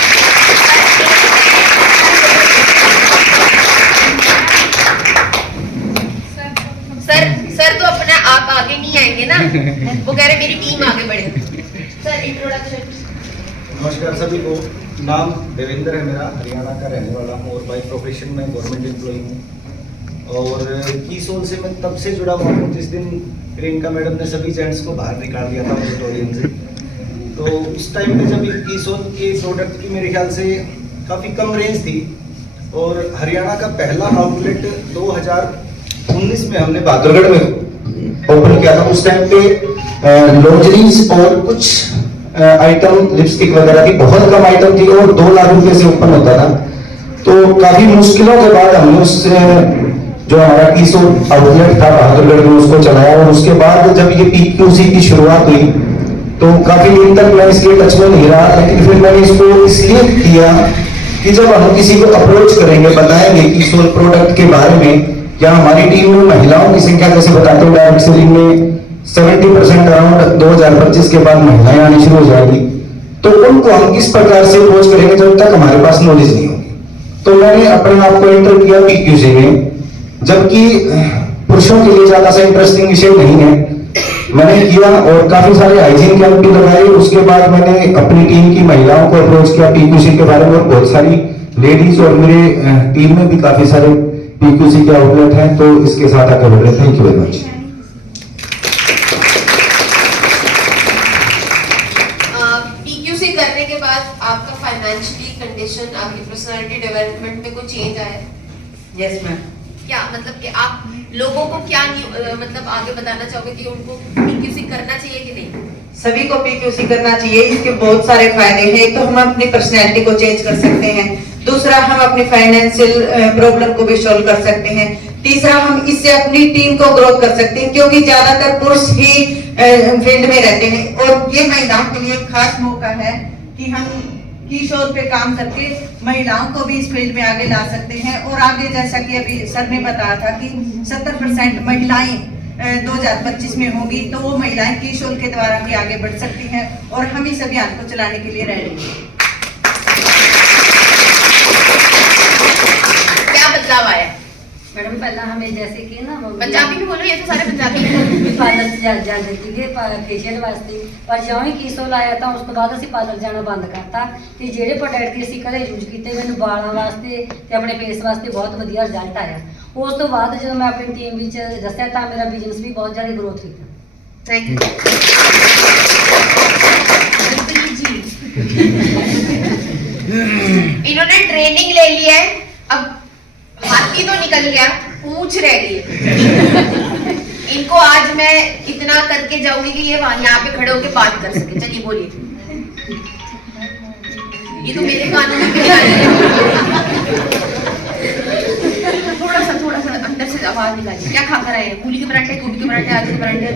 सर तो अपने आप आगे नहीं आएंगे ना, वो कह रहे मेरी टीम आगे बढ़े। Sir introduction. नमस्कार सभी को, नाम देवेंद्र है मेरा, हरियाणा का रहने वाला हूँ और बाई प्रोफेशन में गवर्नमेंट एम्प्लॉई हूँ। और कीसोल से मैं तब से जुड़ा हुआ हूँ जिस दिन प्रियंका मैडम ने सभी जेंट्स को बाहर निकाल दिया था ऑडिटोरियम से। तो उस टाइम पे जब कीसोल के प्रोडक्ट की मेरे ख्याल से काफ़ी कम रेंज थी और हरियाणा का पहला आउटलेट 2019 में हमने बहादुरगढ़ में ओपन किया था। उस टाइम पे लॉन्जरीज और कुछ आइटम, लिपस्टिक वगैरह की बहुत कम आइटम थी और 2 लाख रुपए से ओपन होता था। तो काफी मुश्किलों के बाद हमने उस जो हमारा कीसोल आउटलेट था बहादुरगढ़ में उसको चलाया और उसके बाद जब ये PQC की शुरुआत हुई तो काफी दिन तक मैं इसके टच में नहीं रहा, लेकिन फिर मैंने इसको इसलिए किया कि जब हम किसी को अप्रोच करेंगे, बताएंगे कीसोल प्रोडक्ट के बारे में, या हमारी टीम में महिलाओं की संख्या जैसे बताते हैं डायरेक्ट सेलिंग में 70% अराउंड 2025 के बाद महिलाएं आनी शुरू हो जाएगी, तो उनको हम किस प्रकार से अप्रोच करेंगे जब तक हमारे पास नॉलेज नहीं होगी। तो मैंने अपने आप को एंटर किया PQC में, जबकि पुरुषों के लिए ज्यादा सा इंटरेस्टिंग विषय नहीं है, मैंने किया और काफी सारे हाइजीन कैंप भी लगाए। उसके बाद मैंने अपनी टीम की महिलाओं को अप्रोच किया PQC के बारे में, और बहुत सारी लेडीज और मेरे टीम में भी काफी सारे PQC के आउटलेट हैं, तो इसके साथ आगे बढ़ रहे। Thank you very much. PQC करने के बाद आपका फाइनेंशियली कंडीशन, आपकी पर्सनालिटी डेवलपमेंट में कोई चेंज आया? Yes ma'am. क्या मतलब कि आप लोगों को क्या मतलब आगे बताना चाहोगे कि उनको PQC करना चाहिए कि नहीं? सभी को PQC करना चाहिए। इसके बहुत सारे फायदे हैं। एक तो हम अपनी पर्सनैलिटी को चेंज कर सकते हैं, दूसरा हम अपनी फाइनेंशियल प्रॉब्लम को भी सॉल्व कर सकते हैं, तीसरा हम इससे अपनी टीम को ग्रोथ कर सकते हैं, क्योंकि ज्यादातर पुरुष ही फील्ड में रहते हैं। और ये महिलाओं के लिए एक खास मौका है कि हम किशोर पे काम करके महिलाओं को भी इस फील्ड में आगे ला सकते हैं। और आगे जैसा कि अभी सर ने बताया था कि 70% महिलाएं 2025 में होगी, तो वो महिलाएं किशोर के द्वारा भी आगे बढ़ सकती हैं और हम इस अभियान को चलाने के लिए रेडी हैं। क्या बदलाव आया? मैडम पहला हमें जैसे कि ना पंजाबी में बोलो, ये तो सारे पंजाबी हैं। पार्लर ਜਾਂਦੇ ਸੀਗੇ ਫੇਸ਼ੀਅਲ ਵਾਸਤੇ, ਪਰ ਜਿਉਂ ਹੀ ਕੀਸੋਲ ਆਇਆ ਤਾਂ ਉਸ ਤੋਂ ਬਾਅਦ ਅਸੀਂ ਪਾਰਲਰ ਜਾਣਾ ਬੰਦ ਕਰਤਾ ਤੇ ਜਿਹੜੇ ਪ੍ਰੋਡਕਟ ਅਸੀਂ ਘਰੇ ਯੂਜ਼ ਕੀਤੇ ਮੈਨੂੰ ਵਾਲਾਂ ਵਾਸਤੇ ਤੇ ਆਪਣੇ ਫੇਸ ਵਾਸਤੇ ਬਹੁਤ ਵਧੀਆ ਰਿਜ਼ਲਟ ਆਇਆ। ਉਸ ਤੋਂ ਬਾਅਦ ਜਦੋਂ ਮੈਂ ਆਪਣੀ ਟੀਮ ਵਿੱਚ ਦੱਸਿਆ ਤਾਂ ਮੇਰਾ ਬਿਜ਼ਨਸ ਵੀ ਬਹੁਤ ਜ਼ਿਆਦਾ ਗਰੋਥ ਕੀਤਾ। थैंक यू इन्होंने ट्रेनिंग ले ली है, अब हाथी तो निकल गया, पूंछ रह गई है। इनको आज मैं इतना करके जाऊंगी कि ये यहाँ पे खड़े होके बात कर सके। चलिए बोलिए। ये तो मेरे कानों में भी आ रही है। थोड़ा सा अंदर से आवाज निकालिए। क्या खा कर आए हैं? मूली के पराठे, गोभी के पराठे, आलू के पराठे?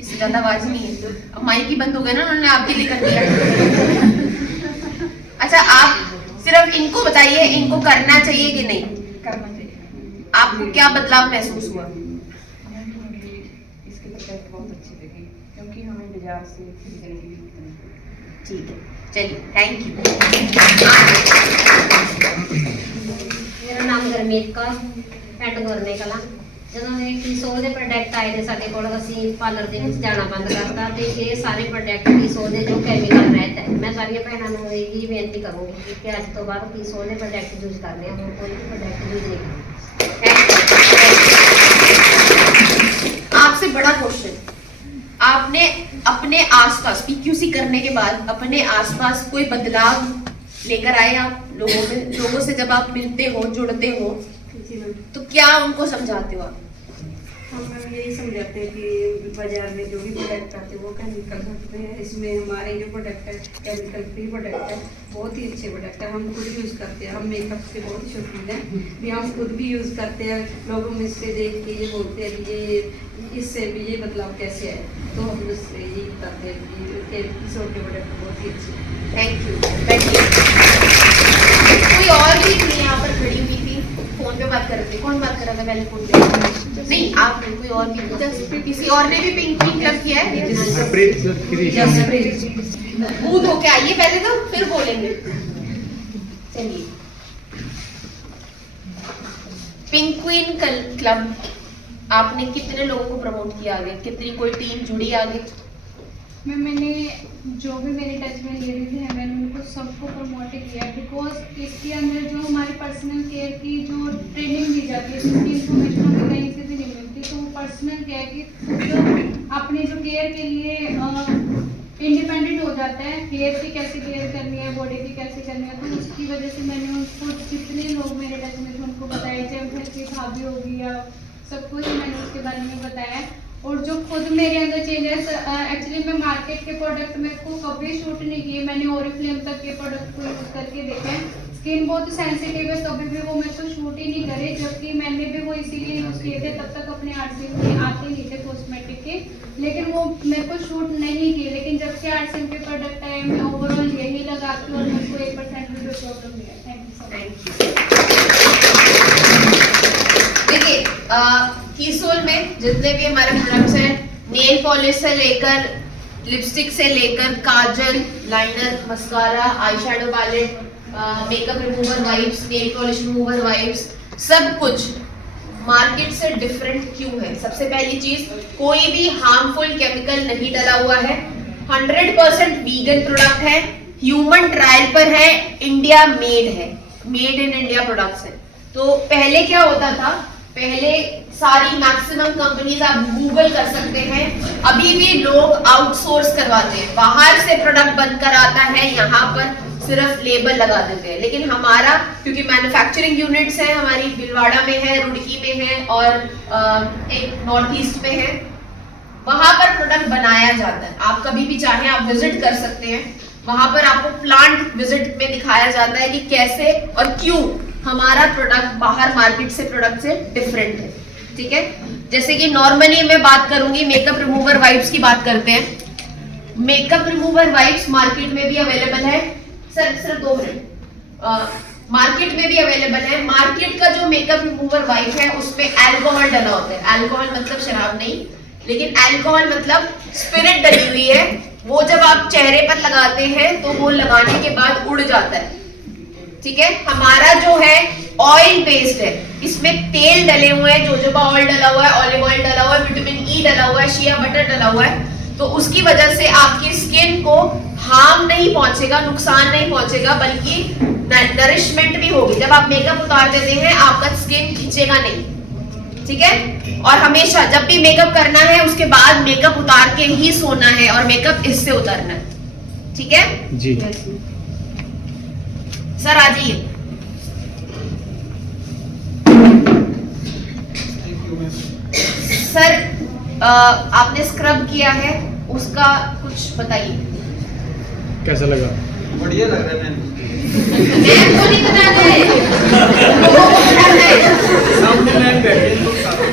इससे ज्यादा आवाज नहीं है। अब माइक ही बंद हो गया ना, उन्होंने आपके लिए कर दिया। अच्छा, आप सिर्फ इनको बताइए, इनको करना चाहिए कि नहीं? करना चाहिए। आपको क्या बदलाव महसूस हुआ? इसके प्रोडक्ट बहुत अच्छे लगे क्योंकि हमें बाजार से खरीदने की। ठीक है, चलिए, थैंक यू। ਮੇਰਾ ਨਾਮ ਗੁਰਮੀਤ ਕੌਰ, ਪਿੰਡ ਗੁਰਨੇ ਕਲਾਂ। ਜਦੋਂ ਇਹ ਕੀਸੋਲ ਦੇ ਪ੍ਰੋਡਕਟ ਆਏ ਨੇ ਸਾਡੇ ਕੋਲ, ਅਸੀਂ ਪਾਰਲਰ ਦੇ ਵਿੱਚ ਜਾਣਾ ਬੰਦ ਕਰਤਾ ਤੇ ਇਹ ਸਾਰੇ ਪ੍ਰੋਡਕਟ ਕੀਸੋਲ ਦੇ ਜੋ ਕੈਮੀਕਲ ਰਹਿਤ ਹੈ, ਮੈਂ ਸਾਰੀਆਂ ਭੈਣਾਂ ਨੂੰ ਇਹੀ ਬੇਨਤੀ ਕਰੂੰਗੀ ਕਿ ਅੱਜ ਤੋਂ ਬਾਅਦ ਕੀਸੋਲ ਦੇ ਪ੍ਰੋਡਕਟ ਯੂਜ਼ ਕਰਨੇ ਆ, ਹੋਰ ਕੋਈ ਵੀ ਪ੍ਰੋਡक्ट यूज नहीं करना। आपसे बड़ा क्वेश्चन, आपने अपने आसपास PQC करने के बाद अपने आसपास कोई बदलाव लेकर आए आप लोगों से जब आप मिलते हो, जुड़ते हो, जी मैम। तो क्या उनको समझाते हो आप? हम मैम यही समझाते हैं कि बाजार में जो भी प्रोडक्ट आते हैं वो केमिकल होते हैं। इसमें हमारे जो प्रोडक्ट है केमिकल फ्री प्रोडक्ट है, बहुत ही अच्छे प्रोडक्ट है। हम खुद यूज़ करते हैं, हम मेकअप के बहुत ही शौकीन हैं भी, हम खुद भी यूज़ करते हैं। लोगों में इससे देख के ये बोलते हैं कि ये इससे भी ये बदलाव कैसे है, तो हम उससे यही बताते हैं कि किशोर के प्रोडक्ट बहुत ही अच्छे हैं। Thank you. कोई और भी थी यहाँ पर खड़ी हुई थी, फोन पे बात कर रहे थे? कौन बात कर रहा था पहले फोन पे? नहीं, आप नहीं, कोई और भी, किसी और ने भी पिंक क्लब किया है? बूथ होके आइए पहले तो, फिर बोलेंगे। चलिए, पिंक क्वीन क्लब आपने कितने लोगों को प्रमोट किया आगे? कितनी कोई टीम जुड़ी आगे? मैंने जो भी मेरे टच में लेडीज हैं मैंने उनको सबको प्रमोट किया, बिकॉज इसके अंदर जो हमारी पर्सनल केयर की जो ट्रेनिंग दी जाती है, जिसकी इन्फॉर्मेशन हमें कहीं से भी नहीं मिलती, तो वो पर्सनल केयर की खुद अपने जो केयर के लिए इंडिपेंडेंट हो जाता है, हेयर की कैसे केयर करनी है, बॉडी की कैसे करनी है। तो उसकी वजह से मैंने उनको जितने लोग मेरे टच में थे उनको बताया, चाहे घर की भाभी होगी या सब कुछ मैंने उसके बारे में बताया। और जो खुद मेरे अंदर चेंजेस, एक्चुअली मैं मार्केट के प्रोडक्ट मेरे को कभी शूट नहीं किए, मैंने ओरिफ्लेम तक के प्रोडक्ट को यूज़ करके देखे हैं। स्किन बहुत सेंसिटिव है, कभी भी वो मेरे को शूट ही नहीं करे, जबकि मैंने भी वो इसीलिए यूज़ किए थे। तब तक अपने आरसीएम में आते नहीं थे कॉस्मेटिक के, लेकिन वो मेरे को शूट नहीं किए। लेकिन जब से आरसीएम के प्रोडक्ट आए, मैं ओवरऑल यही लगाती हूँ और मेरे को 1% भी कोई प्रॉब्लम नहीं है। Thank you so much. देखिए, कीसोल में जितने भी हमारे प्रोडक्ट्स हैं, नेल पॉलिश से लेकर लिपस्टिक से लेकर kajal, liner, mascara, eye shadow palette, makeup remover wipes, nail polish remover wipes, सब कुछ मार्केट से डिफरेंट क्यों है? सबसे पहली चीज, कोई भी हार्मफुल केमिकल नहीं डला हुआ है, 100% वीगन प्रोडक्ट है, ह्यूमन ट्रायल पर है, इंडिया मेड है, मेड इन इंडिया प्रोडक्ट्स है। तो पहले क्या होता था, पहले सारी मैक्सिमम कंपनीज आप गूगल कर सकते हैं, अभी भी लोग आउटसोर्स करवाते हैं, बाहर से प्रोडक्ट बनकर आता है, यहाँ पर सिर्फ लेबल लगा देते हैं। लेकिन हमारा, क्योंकि मैन्युफैक्चरिंग यूनिट्स हैं हमारी, भीलवाड़ा में है, रुड़की में है और एक नॉर्थ ईस्ट में है, वहां पर प्रोडक्ट बनाया जाता है। आप कभी भी चाहें आप विजिट कर सकते हैं, वहां पर आपको प्लांट विजिट में दिखाया जाता है कि कैसे और क्यों हमारा प्रोडक्ट बाहर मार्केट से प्रोडक्ट से डिफरेंट है। ठीक है, जैसे कि नॉर्मली मैं बात करूंगी मेकअप रिमूवर वाइप्स की बात करते हैं। मेकअप रिमूवर वाइप्स मार्केट में भी अवेलेबल है। सर सिर्फ 2 मिनट, मार्केट में भी अवेलेबल है। मार्केट का जो मेकअप रिमूवर वाइप है उसमें अल्कोहल डला होता है। अल्कोहल मतलब शराब नहीं, लेकिन अल्कोहल मतलब स्पिरिट डली हुई है। वो जब आप चेहरे पर लगाते हैं तो वो लगाने के बाद उड़ जाता है। ठीक है, हमारा जो है ऑयल बेस्ड है, इसमें तेल डले हुए हैं, जोजोबा ऑयल डला हुआ है, ऑलिव ऑयल डला हुआ है, विटामिन ई डला हुआ है, शिया बटर डला हुआ है। तो उसकी वजह से आपकी स्किन को हार्म नहीं पहुंचेगा, नुकसान नहीं पहुंचेगा, बल्कि नरिशमेंट भी होगी। जब आप मेकअप उतार देते हैं आपका स्किन खींचेगा नहीं। ठीक है, और हमेशा जब भी मेकअप करना है उसके बाद मेकअप उतार के ही सोना है और मेकअप इससे उतारना है। ठीक है जी। सर आ जाइए। सर आपने स्क्रब किया है, उसका कुछ बताइए। कैसा लगा? बढ़िया लग रहा है मैम। मैं तो नहीं बताना है, वो बताना है। सामने मैम बैठे हैं, लोग सामने।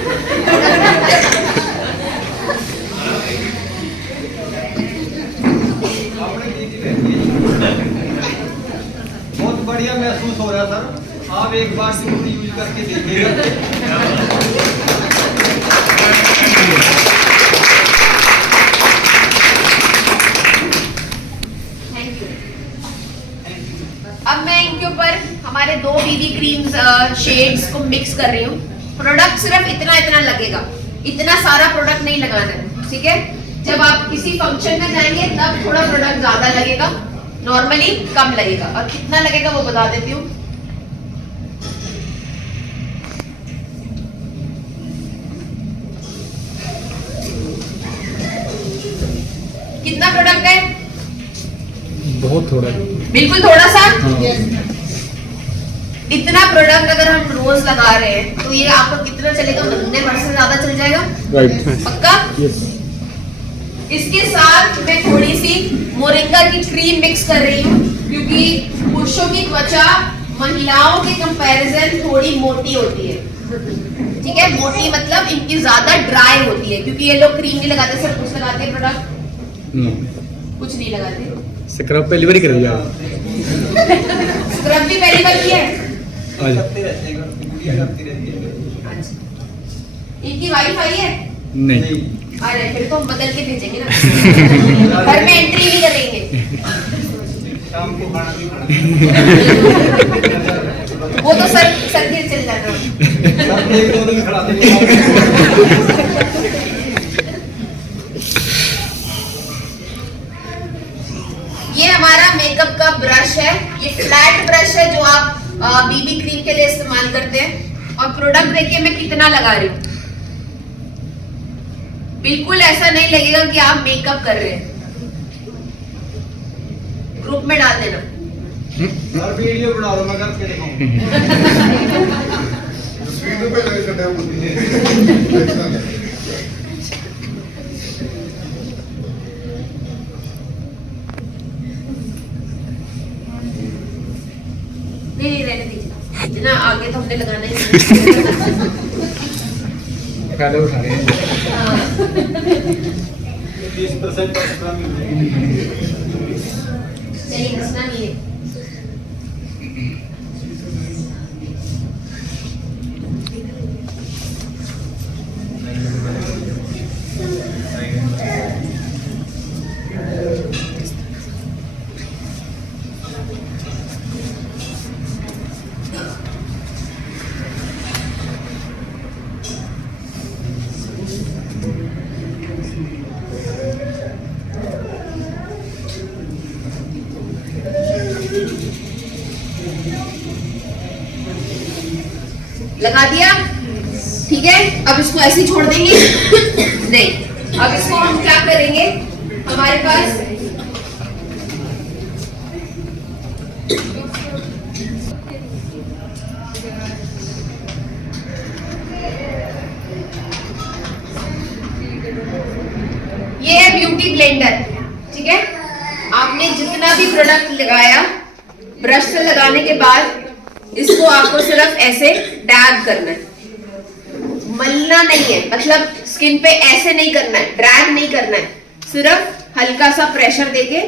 आपने की थी बैठी। बहुत बढ़िया महसूस हो रहा सर। आप एक बार जरूर यूज करके देखिएगा। अब मैं इनके ऊपर हमारे 2 बीबी क्रीम्स शेड्स को मिक्स कर रही हूँ। प्रोडक्ट सिर्फ इतना इतना लगेगा, इतना सारा प्रोडक्ट नहीं लगाना है। ठीक है, जब आप किसी फंक्शन में जाएंगे तब थोड़ा प्रोडक्ट ज्यादा लगेगा, नॉर्मली कम लगेगा। और कितना लगेगा वो बता देती हूँ। कितना प्रोडक्ट है? बहुत थोड़ा है। बिल्कुल थोड़ा सा। हाँ। इतना प्रोडक्ट अगर हम रोज लगा रहे हैं तो ये आपको कितना चलेगा? महीने भर से ज्यादा चल जाएगा। राइट। पक्का? यस। इसके साथ मैं थोड़ी सी मोरिंगा की क्रीम मिक्स कर रही हूँ, क्योंकि पुरुषों की त्वचा महिलाओं के कंपैरिजन थोड़ी मोटी होती है। ठीक है, मोटी मतलब इनकी ज्यादा ड्राई होती है, क्योंकि ये लोग क्रीम नहीं लगाते, सब कुछ लगाते हैं प्रोडक्ट, कुछ नहीं लगाते। स्क्रब पहली बार कर दिया। स्क्रब भी पहली बार किया है। आज अच्छा, इनकी वाइफ आई है? नहीं। अरे फिर तो हम बदल के भेजेंगे ना। घर में एंट्री नहीं करेंगे। शाम को खाना भी वो तो सर के चल जाना। सब एक 2 दिन खड़ा देंगे। ये हमारा मेकअप का ब्रश है, ये फ्लैट ब्रश है जो आप बीबी क्रीम के लिए इस्तेमाल करते हैं। और प्रोडक्ट देखिए मैं कितना लगा रही हूँ, बिल्कुल ऐसा नहीं लगेगा कि आप मेकअप कर रहे हैं। ग्रुप में डाल देना। और वीडियो बना दो, मैं करके दिखाऊं। वीडियो पे लगे कटे होती है। नहीं रहने दीजिए, इतना आगे तो हमने लगाना ही नहीं। फायदा उठा रहे हैं। 20% एक्स्ट्रा मिल जाएगी। चलिए हंसना नहीं है। लगा दिया? ठीक है, अब इसको ऐसे ही छोड़ देंगे? नहीं, अब इसको हम क्या करेंगे, हमारे पास ब्लेंडर, ठीक है। आपने जितना भी प्रोडक्ट लगाया, ब्रश से लगाने के बाद इसको आपको सिर्फ ऐसे डैब करना है, मलना नहीं है, मतलब स्किन पे ऐसे नहीं करना है, ड्रैग नहीं करना है, सिर्फ हल्का सा प्रेशर देके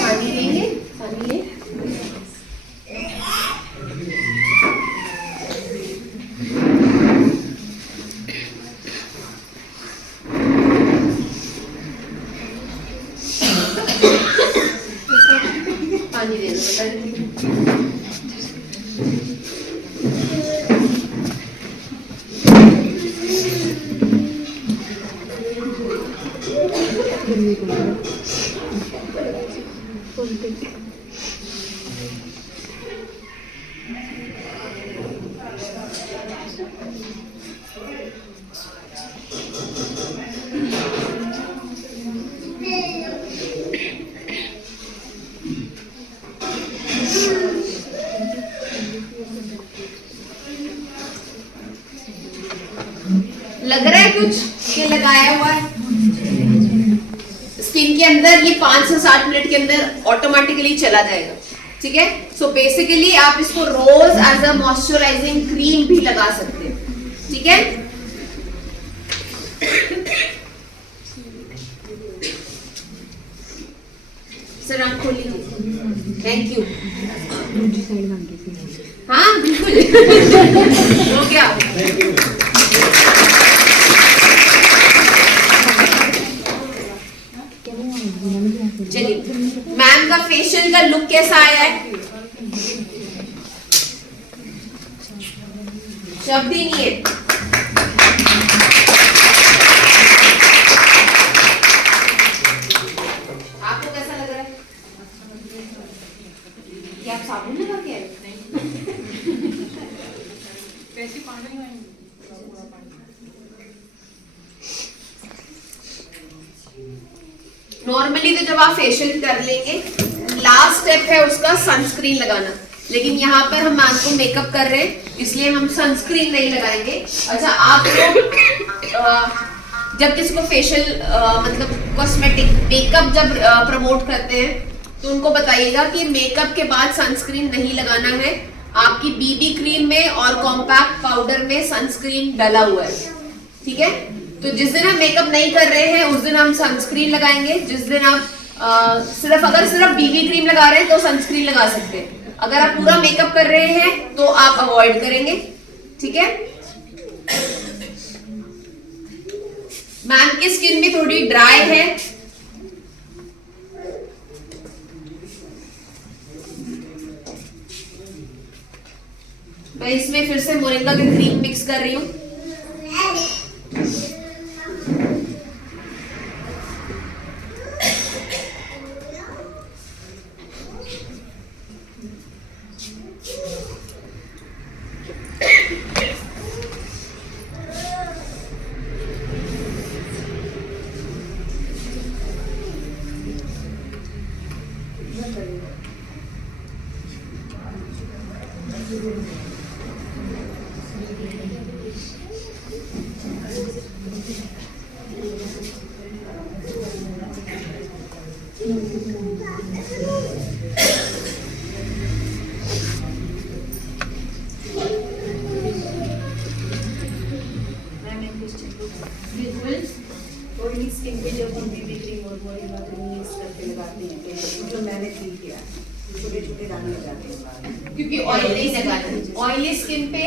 पानी लेंगे, पानी ले। पानी दे दो, लग रहा है कुछ ये लगाया हुआ है स्किन के अंदर, ये 5 से 7 मिनट के अंदर ऑटोमेटिकली चला जाएगा, ठीक है। सो बेसिकली आप इसको रोज एज अ मॉइस्चराइजिंग क्रीम भी लगा सकते हैं, ठीक है। सर आप खोल लीजिए, थैंक यू। हाँ बिल्कुल हो गया। चलिए, मैम का फेशियल का लुक कैसा आया है? शब्द ही नहीं है। आपको कैसा लग रहा है? क्या आप साबुन लगा के आए? वैसे पानी नॉर्मली तो जब आप फेशियल कर लेंगे, लास्ट स्टेप है उसका सनस्क्रीन लगाना, लेकिन यहाँ पर हम आपको मेकअप कर रहे हैं इसलिए हम सनस्क्रीन नहीं लगाएंगे। अच्छा, आप लोग जब किसी को फेशियल मतलब कॉस्मेटिक मेकअप जब प्रमोट करते हैं तो उनको बताइएगा कि मेकअप के बाद सनस्क्रीन नहीं लगाना है। आपकी बीबी क्रीम में और कॉम्पैक्ट पाउडर में सनस्क्रीन डला हुआ है, ठीक है। तो जिस दिन हम मेकअप नहीं कर रहे हैं उस दिन हम सनस्क्रीन लगाएंगे। जिस दिन आप सिर्फ बीबी क्रीम लगा रहे हैं तो सनस्क्रीन लगा सकते हैं। अगर आप पूरा मेकअप कर रहे हैं तो आप अवॉइड करेंगे, ठीक है। मैम की स्किन भी थोड़ी ड्राई है, मैं इसमें फिर से मोरिंगा की क्रीम मिक्स कर रही हूँ। ऑयली स्किन पे जब हम बीबी क्रीम और मोरिंगा क्रीम मिक्स करके लगाते हैं तो मैंने फील किया छोटे छोटे दाने हो जाते हैं, क्योंकि ऑयल नहीं लगाना है। ऑयली स्किन पे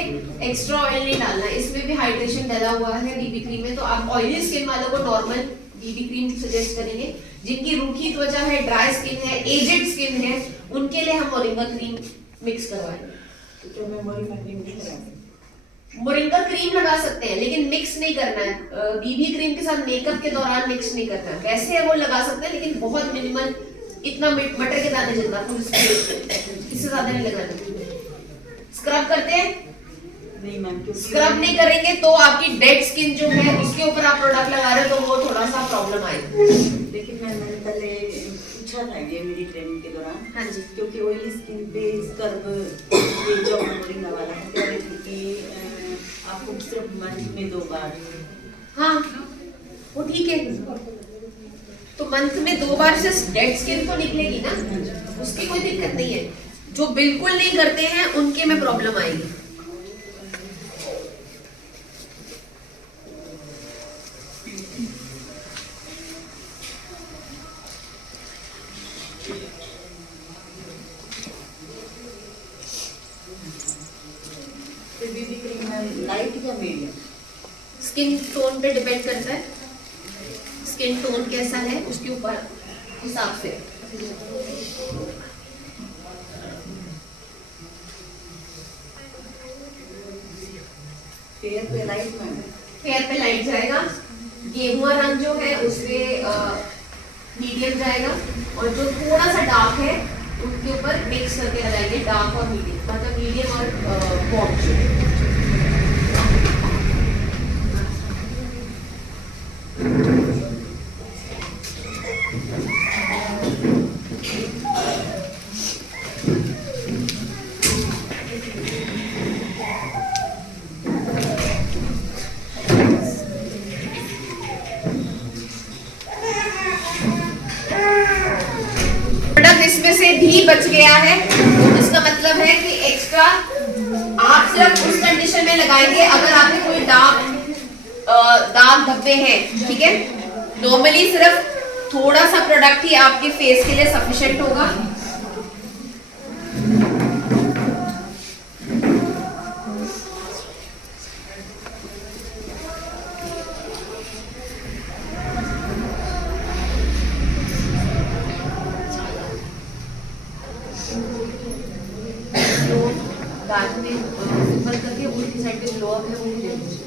एक्स्ट्रा ऑयल नहीं डालना, इसमें भी हाइड्रेशन डाला हुआ है बीबी क्रीम में। तो आप ऑयली स्किन वालों को नॉर्मल बीबी क्रीम सजेस्ट करेंगे। जिनकी रूखी त्वचा है, ड्राई स्किन है, एजेड स्किन है, उनके लिए हम मोरिंगा क्रीम मिक्स करवाएंगे। तो मैं मोरिंगा क्रीम भी करा मोरिंगा क्रीम लगा सकते हैं लेकिन मिक्स नहीं करना है। बीबी क्रीम के साथ मेकअप के दौरान मिक्स नहीं करना है। वैसे वो लगा सकते हैं लेकिन बहुत मिनिमल इतना मटर के दाने जितना फुल स्प्रे, इससे ज्यादा नहीं लगाना। स्क्रब करते हैं? नहीं मैम, स्क्रब नहीं करेंगे तो आपकी डेड स्किन जो है उसके ऊपर आप प्रोडक्ट लगा रहे हो तो वो थोड़ा सा प्रॉब्लम आएगा। लेकिन मैंने पहले पूछा था ये मेरी ट्रेनिंग के दौरान, हाँ जी। क्योंकि ऑयली स्किन पे स्क्रब ये जो मोरिंगा वाला है, कह रही थी कि आपको सिर्फ मंथ में 2 बार। हाँ वो ठीक है, तो मंथ में 2 बार से डेड स्किन तो निकलेगी ना, उसकी कोई दिक्कत नहीं है। जो बिल्कुल नहीं करते हैं उनके में प्रॉब्लम आएगी। बीबी क्रीम लाइट या मीडियम? स्किन टोन पे डिपेंड करता है, स्किन टोन कैसा है उसके ऊपर हिसाब से। फेयर पे लाइट में? फेयर पे लाइट जाएगा, गेहुआ रंग जो है उसपे मीडियम जाएगा, और जो थोड़ा सा डार्क है उनके ऊपर मिक्स करके लगाएंगे, डार्क और मीडियम, मतलब मीडियम और बॉम्ब। इसमें से भी बच गया है, इसका मतलब है कि एक्स्ट्रा आप सिर्फ उस कंडीशन में लगाएंगे अगर आपके कोई दाग धब्बे हैं, ठीक है। नॉर्मली सिर्फ थोड़ा सा प्रोडक्ट ही आपके फेस के लिए सफिशिएंट होगा। बाद में सिंपल करके उल्टी साइड पे ब्लॉक है वो भी ले लीजिए।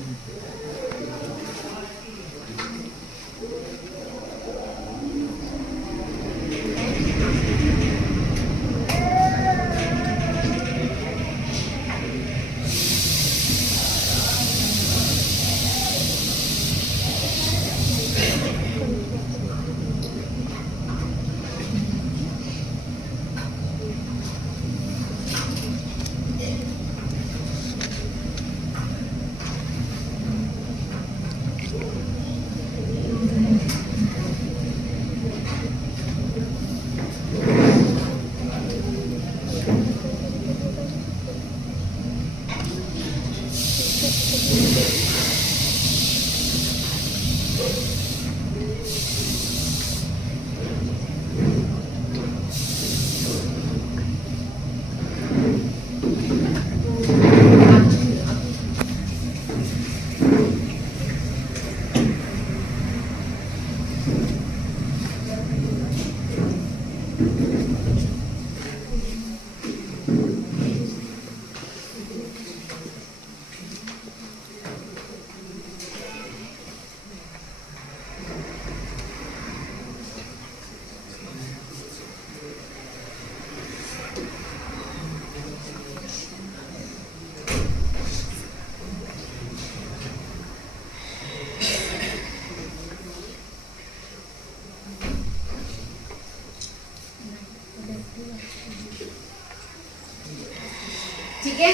ठीक है,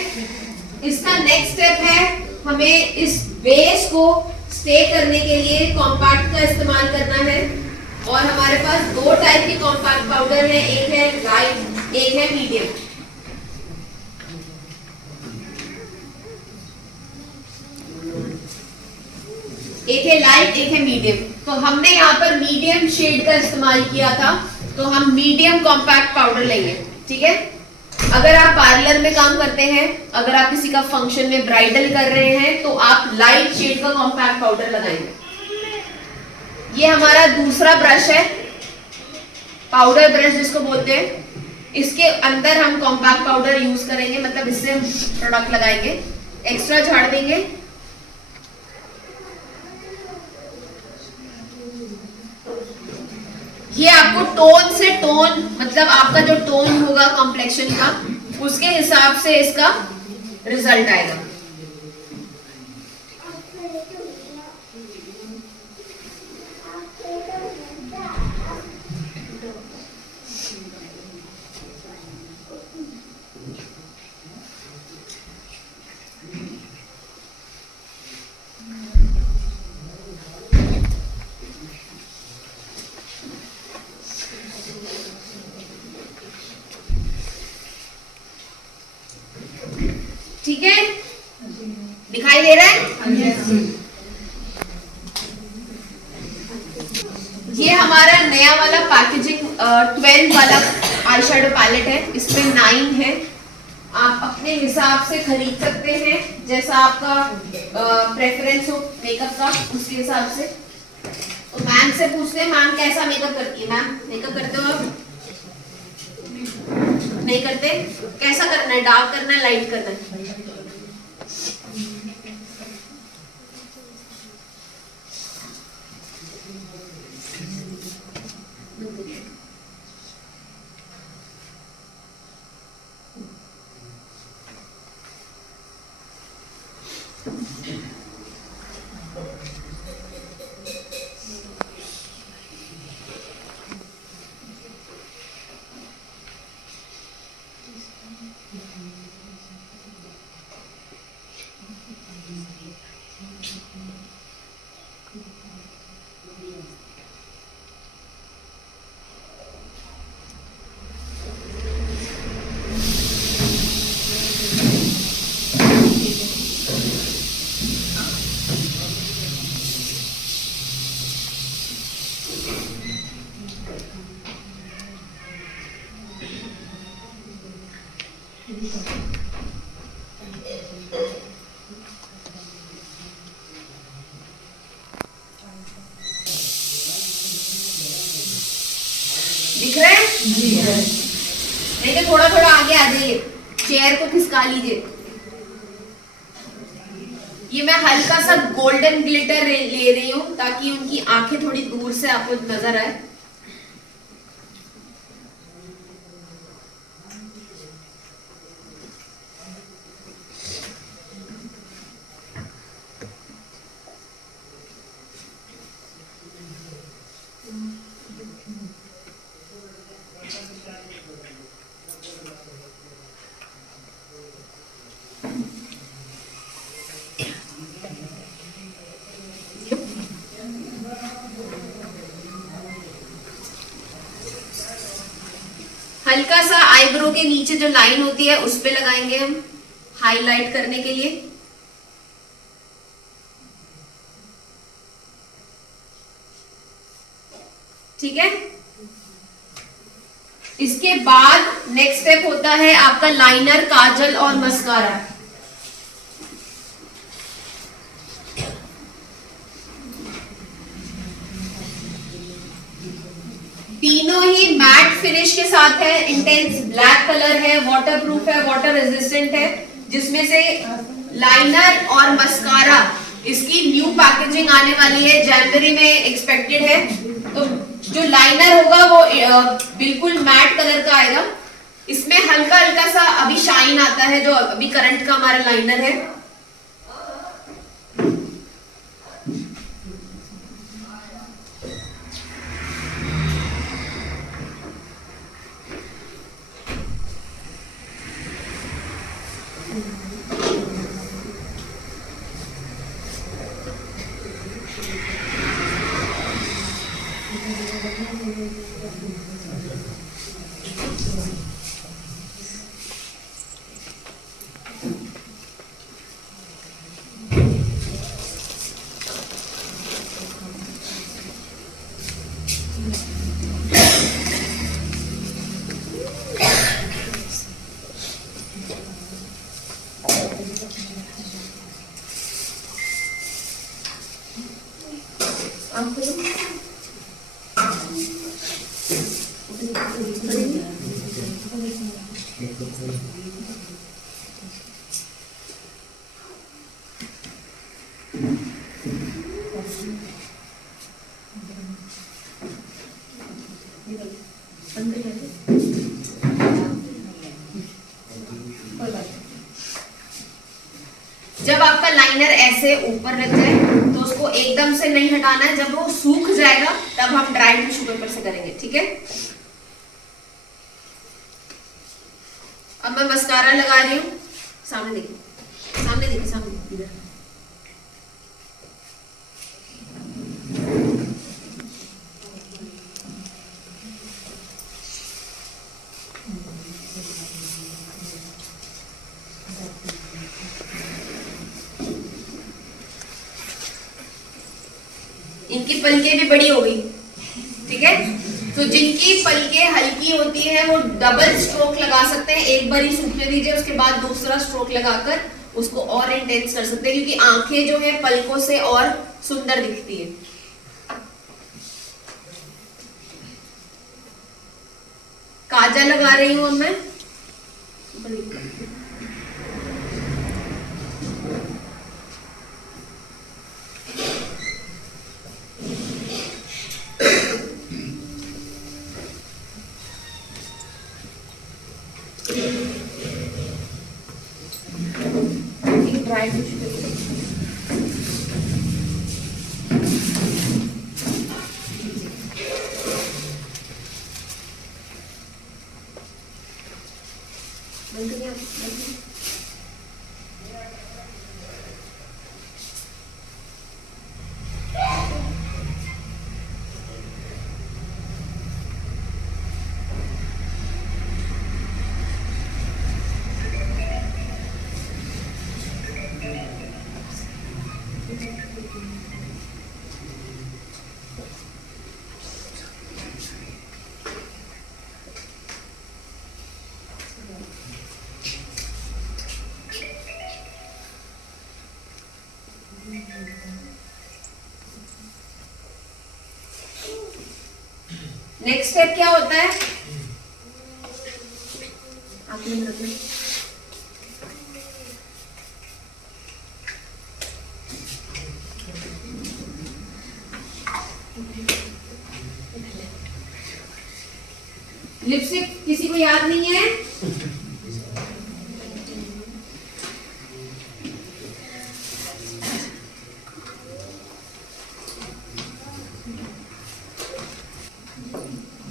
इसका नेक्स्ट स्टेप है हमें इस बेस को स्टे करने के लिए कॉम्पैक्ट का इस्तेमाल करना है। और हमारे पास 2 टाइप की कॉम्पैक्ट पाउडर है, एक है लाइट, एक है मीडियम। एक है लाइट, एक है मीडियम। तो हमने यहाँ पर मीडियम शेड का इस्तेमाल किया था, तो हम मीडियम कॉम्पैक्ट पाउडर लेंगे, ठीक है। अगर आप पार्लर में काम करते हैं, अगर आप किसी का फंक्शन में ब्राइडल कर रहे हैं, तो आप लाइट शेड का कॉम्पैक्ट पाउडर लगाएंगे। ये हमारा दूसरा ब्रश है, पाउडर ब्रश जिसको बोलते हैं। इसके अंदर हम कॉम्पैक्ट पाउडर यूज करेंगे, मतलब इससे हम प्रोडक्ट लगाएंगे, एक्स्ट्रा झाड़ देंगे। ये आपको टोन से टोन, मतलब आपका जो टोन होगा कॉम्प्लेक्शन का, उसके हिसाब से इसका रिजल्ट आएगा। ठीक है, दिखाई दे रहा है? ये हमारा नया वाला पैकेजिंग 12 वाला आई शेडो पैलेट है। इसमें 9 है, आप अपने हिसाब से खरीद सकते हैं, जैसा आपका प्रेफरेंस हो मेकअप का, उसके हिसाब से। तो मैम से पूछते हैं, मैम कैसा मेकअप करती है? मैम मेकअप करते हो आप? नहीं करते? कैसा करना है? डार्क करना है, लाइट करना है? दिख रहा है? देखिए, थोड़ा थोड़ा आगे आ जाइए, चेयर को खिसका लीजिए। ये मैं हल्का सा गोल्डन ग्लिटर ले रही हूँ ताकि उनकी आंखें थोड़ी दूर से आपको नजर आए। हल्का सा आईब्रो के नीचे जो लाइन होती है उस पे लगाएंगे हम, हाईलाइट करने के लिए। ठीक है, इसके बाद नेक्स्ट स्टेप होता है आपका लाइनर, काजल और मस्कारा। तीनों ही मैट फिनिश के साथ है, इंटेंस ब्लैक कलर है, वाटरप्रूफ है, वाटर रेजिस्टेंट है, जिसमें से लाइनर और मस्कारा इसकी न्यू पैकेजिंग आने वाली है, जनवरी में एक्सपेक्टेड है। तो जो लाइनर होगा वो बिल्कुल मैट कलर का आएगा। इसमें हल्का हल्का सा अभी शाइन आता है, जो अभी करंट का हमारा लाइनर है। से ऊपर लग जाए तो उसको एकदम से नहीं हटाना है, जब वो सूख जाएगा तब हम ड्राई टिश्यू पेपर से करेंगे, ठीक है। अब मैं मस्कारा लगा रही हूँ, सामने देखिए, सामने देखिए, सामने इधर। इनकी पलकें भी बड़ी हो गई, ठीक है। तो जिनकी पलकें हल्की होती है वो डबल स्ट्रोक लगा सकते हैं, एक बार ही सूखने दीजिए, उसके बाद दूसरा स्ट्रोक लगाकर उसको और इंटेंस कर सकते हैं, क्योंकि आंखें जो है पलकों से और सुंदर दिखती है। काजल लगा रही हूं अब मैं। ड्राई टिश्यू नेक्स्ट स्टेप क्या होता है, आप लोग रखिए। लिपस्टिक किसी को याद नहीं है?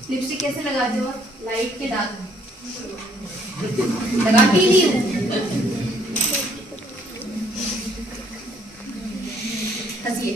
लिपस्टिक कैसे लगाते हो? लाइट के दाग लगाती नहीं हूँ। हंसिए।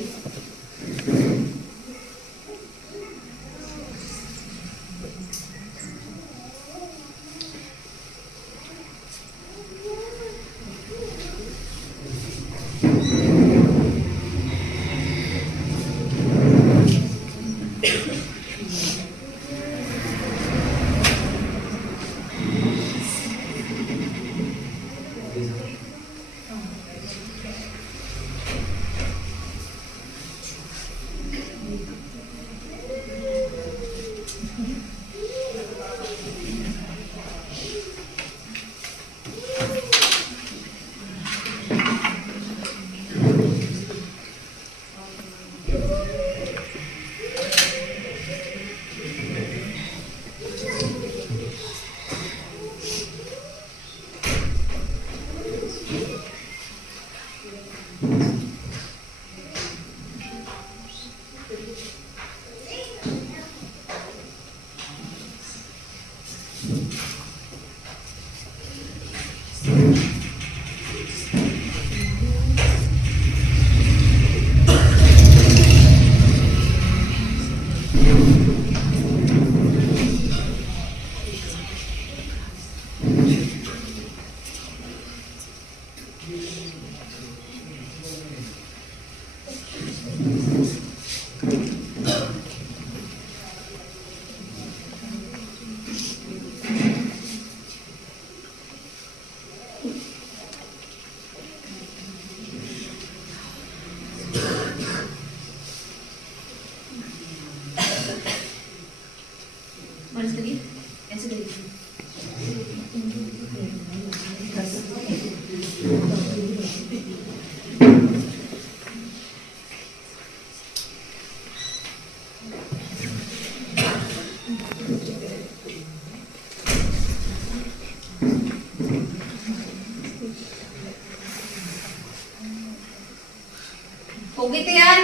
हो गई तैयार?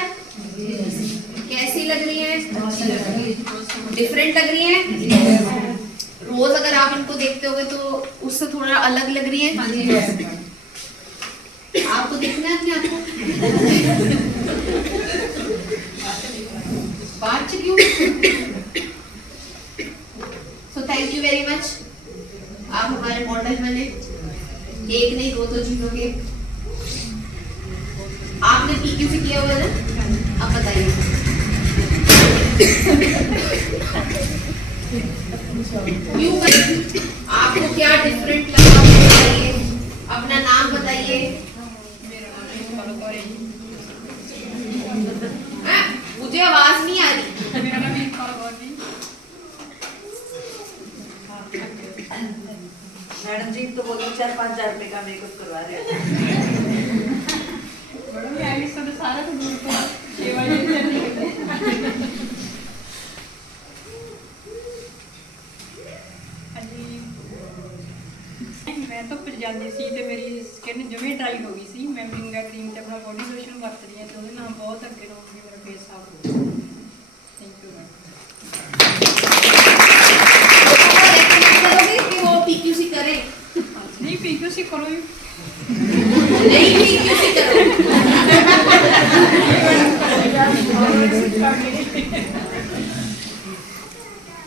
कैसी लग रही है? डिफरेंट लग रही है? रोज अगर आप इनको देखते होगे तो उससे थोड़ा अलग लग रही है। आपको दिखना है अपने आप को? बात क्यों? So thank you very much. आप हमारे मॉडल बने, एक नहीं दो चीजों के। आपने पीक्यू से किया हुआ है ना? आप बताइए। क्यों आपको क्या डिफरेंट लगा बताइए, अपना नाम बताइए। मुझे आवाज नहीं आ रही। मैडम जी तो बोलो 4-5 हजार रुपए का मेकअप करवा रहे हैं। सारा कुछ मैं तो फिर ਜਾਂਦੀ ਸੀ ਤੇ ਮੇਰੀ ਸਕਿਨ ਜਿਵੇਂ ਡਰਾਈ ਹੋ ਗਈ ਸੀ। ਮੈਂ ਮਿੰਗਾ ਕਰੀਮ ਤੇ ਆਪਣਾ ਬੋਡੀ ਲੋਸ਼ਨ ਵਰਤਦੀ ਹਾਂ ਤੇ ਉਹਦੇ ਨਾਲ ਬਹੁਤ ਅੱਗੇ ਰਹੂਗੀ, ਮੇਰਾ ਫੇਸ ਸਾਫ ਹੋ ਜਾਊਗਾ। Thank you ma'am. करोगे कि वो पीक्यूसी करे? नहीं पीक्यूसी करो ही नहीं पीक्यूसी करो।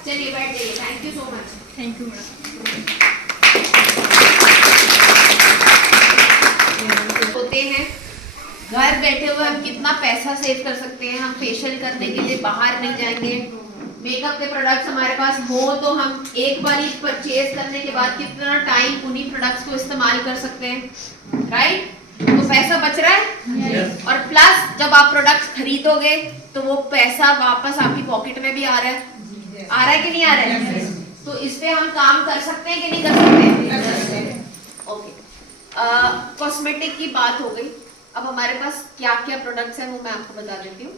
चलिए बैठ जाइए। Thank you so much. Thank you madam. होते हैं घर बैठे हुए हम कितना पैसा सेव कर सकते हैं। हम फेशियल करने के लिए बाहर नहीं जाएंगे। मेकअप के प्रोडक्ट्स हमारे पास हो तो हम एक बार ही परचेज करने के बाद कितना टाइम उन्हीं प्रोडक्ट्स को इस्तेमाल कर सकते हैं, राइट? तो पैसा बच रहा है। और प्लस जब आप प्रोडक्ट्स खरीदोगे तो वो पैसा वापस आपकी पॉकेट में भी आ रहा है कि नहीं आ रहा है? तो इस पे हम काम कर सकते हैं कि नहीं कर सकते? ओके, कॉस्मेटिक की बात हो गई। अब हमारे पास क्या क्या प्रोडक्ट्स हैं वो मैं आपको बता देती हूँ।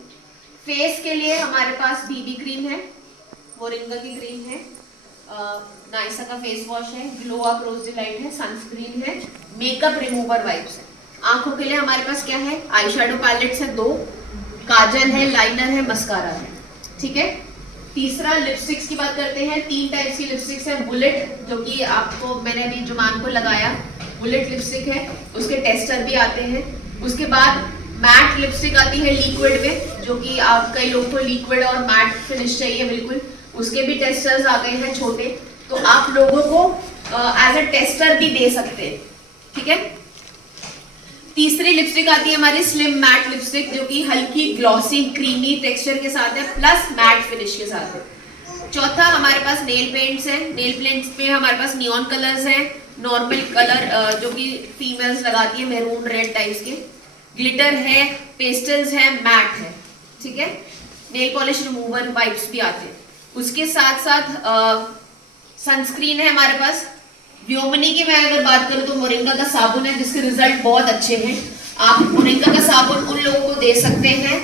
फेस के लिए हमारे पास बीबी क्रीम है, मोरिंगा की क्रीम है, नाइसा का फेस वॉश है, ग्लो अप रोज डिलाइट है, सनस्क्रीन है, मेकअप रिमूवर वाइप्स है। आंखों के लिए हमारे पास क्या है? आई शेडो पैलेट्स है 2, काजल है, लाइनर है, मस्कारा है। ठीक है। तीसरा लिपस्टिक्स की बात करते हैं। 3 टाइप्स की लिपस्टिक्स है। बुलेट, जो कि आपको मैंने अभी जुमान को लगाया, बुलेट लिपस्टिक है, उसके टेस्टर भी आते हैं। उसके बाद मैट लिपस्टिक आती है लिक्विड में, जो कि आप कई लोगों को लिक्विड और मैट फिनिश चाहिए बिल्कुल, उसके भी टेस्टर्स आ गए हैं छोटे, तो आप लोगों को एज अ टेस्टर भी दे सकते हैं। ठीक है। तीसरी लिपस्टिक आती है हमारी स्लिम मैट लिपस्टिक, जो कि हल्की ग्लॉसी क्रीमी टेक्सचर के साथ है, प्लस मैट फिनिश के साथ है। चौथा हमारे पास नेल पेंट्स है। नेल पेंट्स में हमारे पास नियॉन कलर्स हैं, नॉर्मल कलर जो कि फीमेल्स लगाती है, मैरून रेड टाइप्स के, ग्लिटर है, पेस्टल्स है, मैट है। ठीक है। नेल पॉलिश रिमूवर वाइप्स भी आते हैं। उसके साथ साथ सनस्क्रीन है हमारे पास। व्योमनी की मैं अगर बात करूं तो मोरिंगा का साबुन है, जिसके रिजल्ट बहुत अच्छे हैं। आप मोरिंगा का साबुन उन लोगों को दे सकते हैं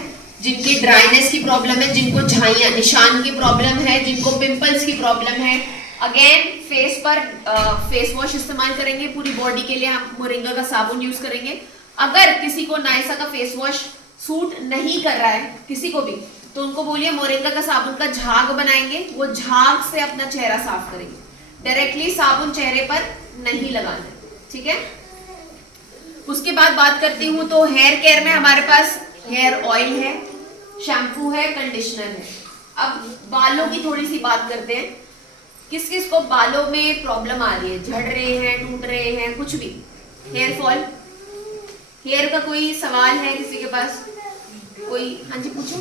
जिनकी ड्राइनेस की प्रॉब्लम है, जिनको झाइयां निशान की प्रॉब्लम है, जिनको पिंपल्स की प्रॉब्लम है। अगेन फेस पर फेस वॉश इस्तेमाल करेंगे, पूरी बॉडी के लिए हम मोरिंगा का साबुन यूज करेंगे। अगर किसी को नाइसा का फेस वॉश सूट नहीं कर रहा है किसी को भी, तो उनको बोलिए मोरिंगा का साबुन का झाग बनाएंगे, वो झाग से अपना चेहरा साफ करेंगे, डायरेक्टली साबुन चेहरे पर नहीं लगाना है। ठीक है। उसके बाद बात करती हूँ तो हेयर केयर में हमारे पास हेयर ऑयल है, शैम्पू है, कंडीशनर है। अब बालों की थोड़ी सी बात करते हैं। किस किस को बालों में प्रॉब्लम आ रही है, झड़ रहे हैं, टूट रहे हैं, कुछ भी, हेयर फॉल, हेयर का कोई सवाल है किसी के पास? कोई? हाँ जी पूछो।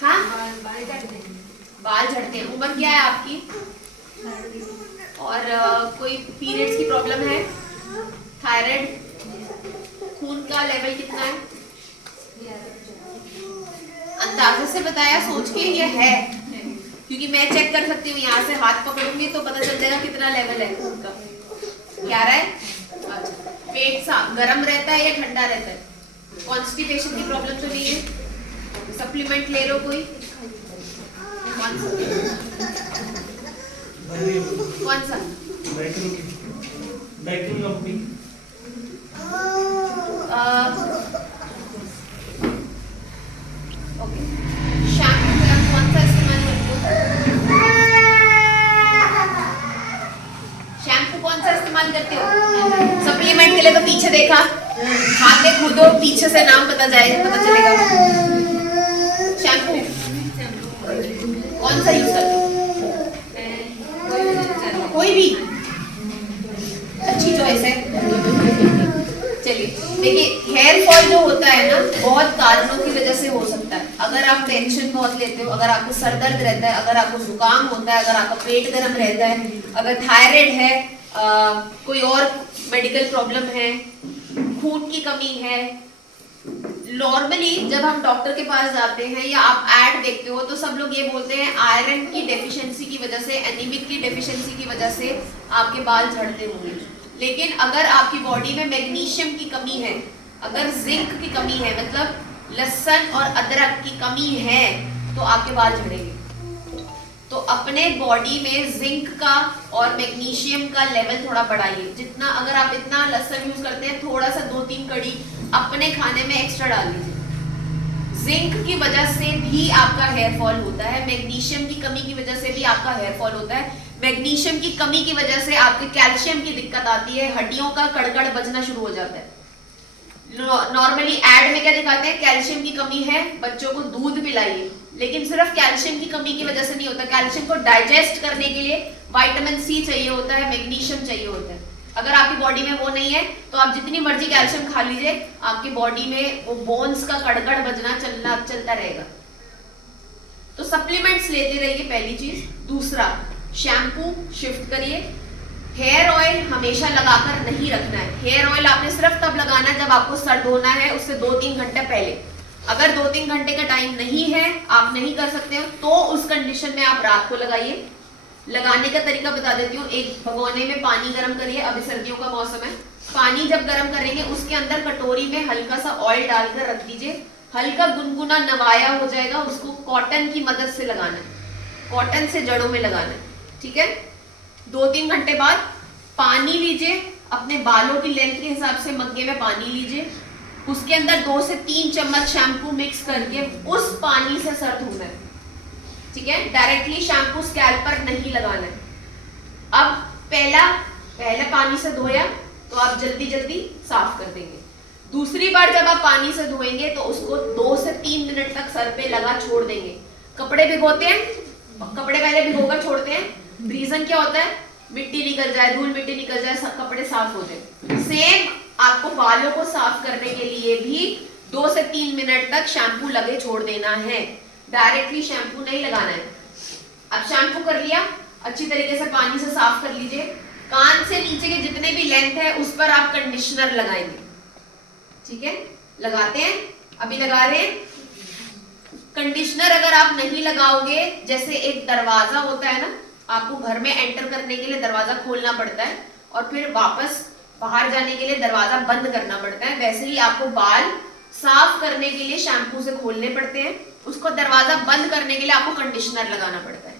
हाँ, बाल झड़ते हैं। उम्र क्या है आपकी? और कोई पीरियड्स की प्रॉब्लम है? थायराइड? खून का लेवल कितना है? अंदाजे से बताया, सोच के ये है? क्योंकि मैं चेक कर सकती हूँ, यहाँ से हाथ पकड़ूंगी तो पता चल जाएगा कितना लेवल है खून का। 11 है। अच्छा, पेट गरम रहता है या ठंडा रहता है? कॉन्स्टिपेशन की प्रॉब्लम तो नहीं है? सप्लीमेंट ले लो कोई? कौन सा? ओके, शैम्पू का कौन सा इस्तेमाल करते हो? शैम्पू कौन सा इस्तेमाल करते हो? सप्लीमेंट के लिए तो पीछे देखा, हाथ में कूदो, पीछे से नाम पता चलेगा। शैम्पू कौन सा यूज करते हो? कोई भी, अच्छी चॉइस है। चलिए देखिए, हेयर फॉल जो होता है ना, बहुत कारणों की वजह से हो सकता है। अगर आप टेंशन बहुत लेते हो, अगर आपको सर दर्द रहता है, अगर आपको जुकाम होता है, अगर आपका पेट गर्म रहता है, अगर थायराइड है, कोई और मेडिकल प्रॉब्लम है, खून की कमी है। नॉर्मली जब हम डॉक्टर के पास जाते हैं या आप ऐड देखते हो तो सब लोग ये बोलते हैं आयरन की डेफिशिएंसी की वजह से, एनीमिक की डेफिशिएंसी की वजह से आपके बाल झड़ते होंगे। लेकिन अगर आपकी बॉडी में मैग्नीशियम की कमी है, अगर जिंक की कमी है, मतलब लहसुन और अदरक की कमी है, तो आपके बाल झड़ेंगे। तो अपने बॉडी में जिंक का और मैग्नीशियम का लेवल थोड़ा बढ़ाइए। जितना, अगर आप इतना लहसुन यूज करते हैं, थोड़ा सा 2-3 कड़ी अपने खाने में एक्स्ट्रा डाल लीजिए। जिंक की वजह से भी आपका हेयर फॉल होता है, मैग्नीशियम की कमी की वजह से भी आपका हेयर फॉल होता है। मैग्नीशियम की कमी की वजह से आपके कैल्शियम की दिक्कत आती है, हड्डियों का कड़कड़ बजना शुरू हो जाता है। नॉर्मली एड में क्या दिखाते हैं? कैल्शियम की कमी है, बच्चों को दूध पिलाइए। लेकिन सिर्फ कैल्शियम की कमी की वजह से नहीं होता। कैल्शियम को डाइजेस्ट करने के लिए विटामिन सी चाहिए होता है, मैग्नीशियम चाहिए होता है। अगर आपकी बॉडी में वो नहीं है तो आप जितनी मर्जी कैल्शियम खा लीजिए, आपकी बॉडी में वो बोन्स का कड़कड़ बजना चलता रहेगा। तो सप्लीमेंट्स लेते रहिए, पहली चीज। दूसरा, शैम्पू शिफ्ट करिए। हेयर ऑयल हमेशा लगाकर नहीं रखना है। हेयर ऑयल आपने सिर्फ तब लगाना है जब आपको सर धोना है, उससे 2-3 घंटे पहले। अगर 2-3 घंटे का टाइम नहीं है, आप नहीं कर सकते हो, तो उस कंडीशन में आप रात को लगाइए। लगाने का तरीका बता देती हूँ। एक भगोने में पानी गर्म करिए, अभी सर्दियों का मौसम है। पानी जब गर्म करेंगे, उसके अंदर कटोरी में हल्का सा ऑयल डालकर रख दीजिए। हल्का गुनगुना नवाया हो जाएगा, उसको कॉटन की मदद से लगाना है, कॉटन से जड़ों में लगाना है, ठीक है। 2-3 घंटे बाद पानी लीजिए, अपने बालों की लेंथ के हिसाब से मग्गे में पानी लीजिए, उसके अंदर 2 से 3 चम्मच शैम्पू मिक्स करके उस पानी से सर धोना है, ठीक है। डायरेक्टली शैम्पू स्कैल्प पर नहीं लगाना है। अब पहले पानी से धोया तो आप जल्दी जल्दी साफ कर देंगे। दूसरी बार जब आप पानी से धोएंगे तो उसको 2 से 3 मिनट तक सर पे लगा छोड़ देंगे। कपड़े भिगोते हैं, कपड़े पहले भिगोकर छोड़ते हैं। रीजन क्या होता है? मिट्टी निकल जाए, धूल मिट्टी निकल जाए, सब कपड़े साफ हो जाए। सेम आपको बालों को साफ करने के लिए भी 2 से 3 मिनट तक शैम्पू लगे छोड़ देना है, डायरेक्टली शैम्पू नहीं लगाना है। अब शैम्पू कर लिया, अच्छी तरीके से पानी से साफ कर लीजिए। कान से नीचे के जितने भी लेंथ है उस पर आप कंडीशनर लगाएंगे, ठीक है। लगाते हैं, अभी लगा रहे हैं। कंडीशनर अगर आप नहीं लगाओगे, जैसे एक दरवाजा होता है ना, आपको घर में एंटर करने के लिए दरवाजा खोलना पड़ता है और फिर वापस बाहर जाने के लिए दरवाजा बंद करना पड़ता है, वैसे ही आपको बाल साफ करने के लिए शैम्पू से खोलने पड़ते हैं, उसको दरवाजा बंद करने के लिए आपको कंडीशनर लगाना पड़ता है।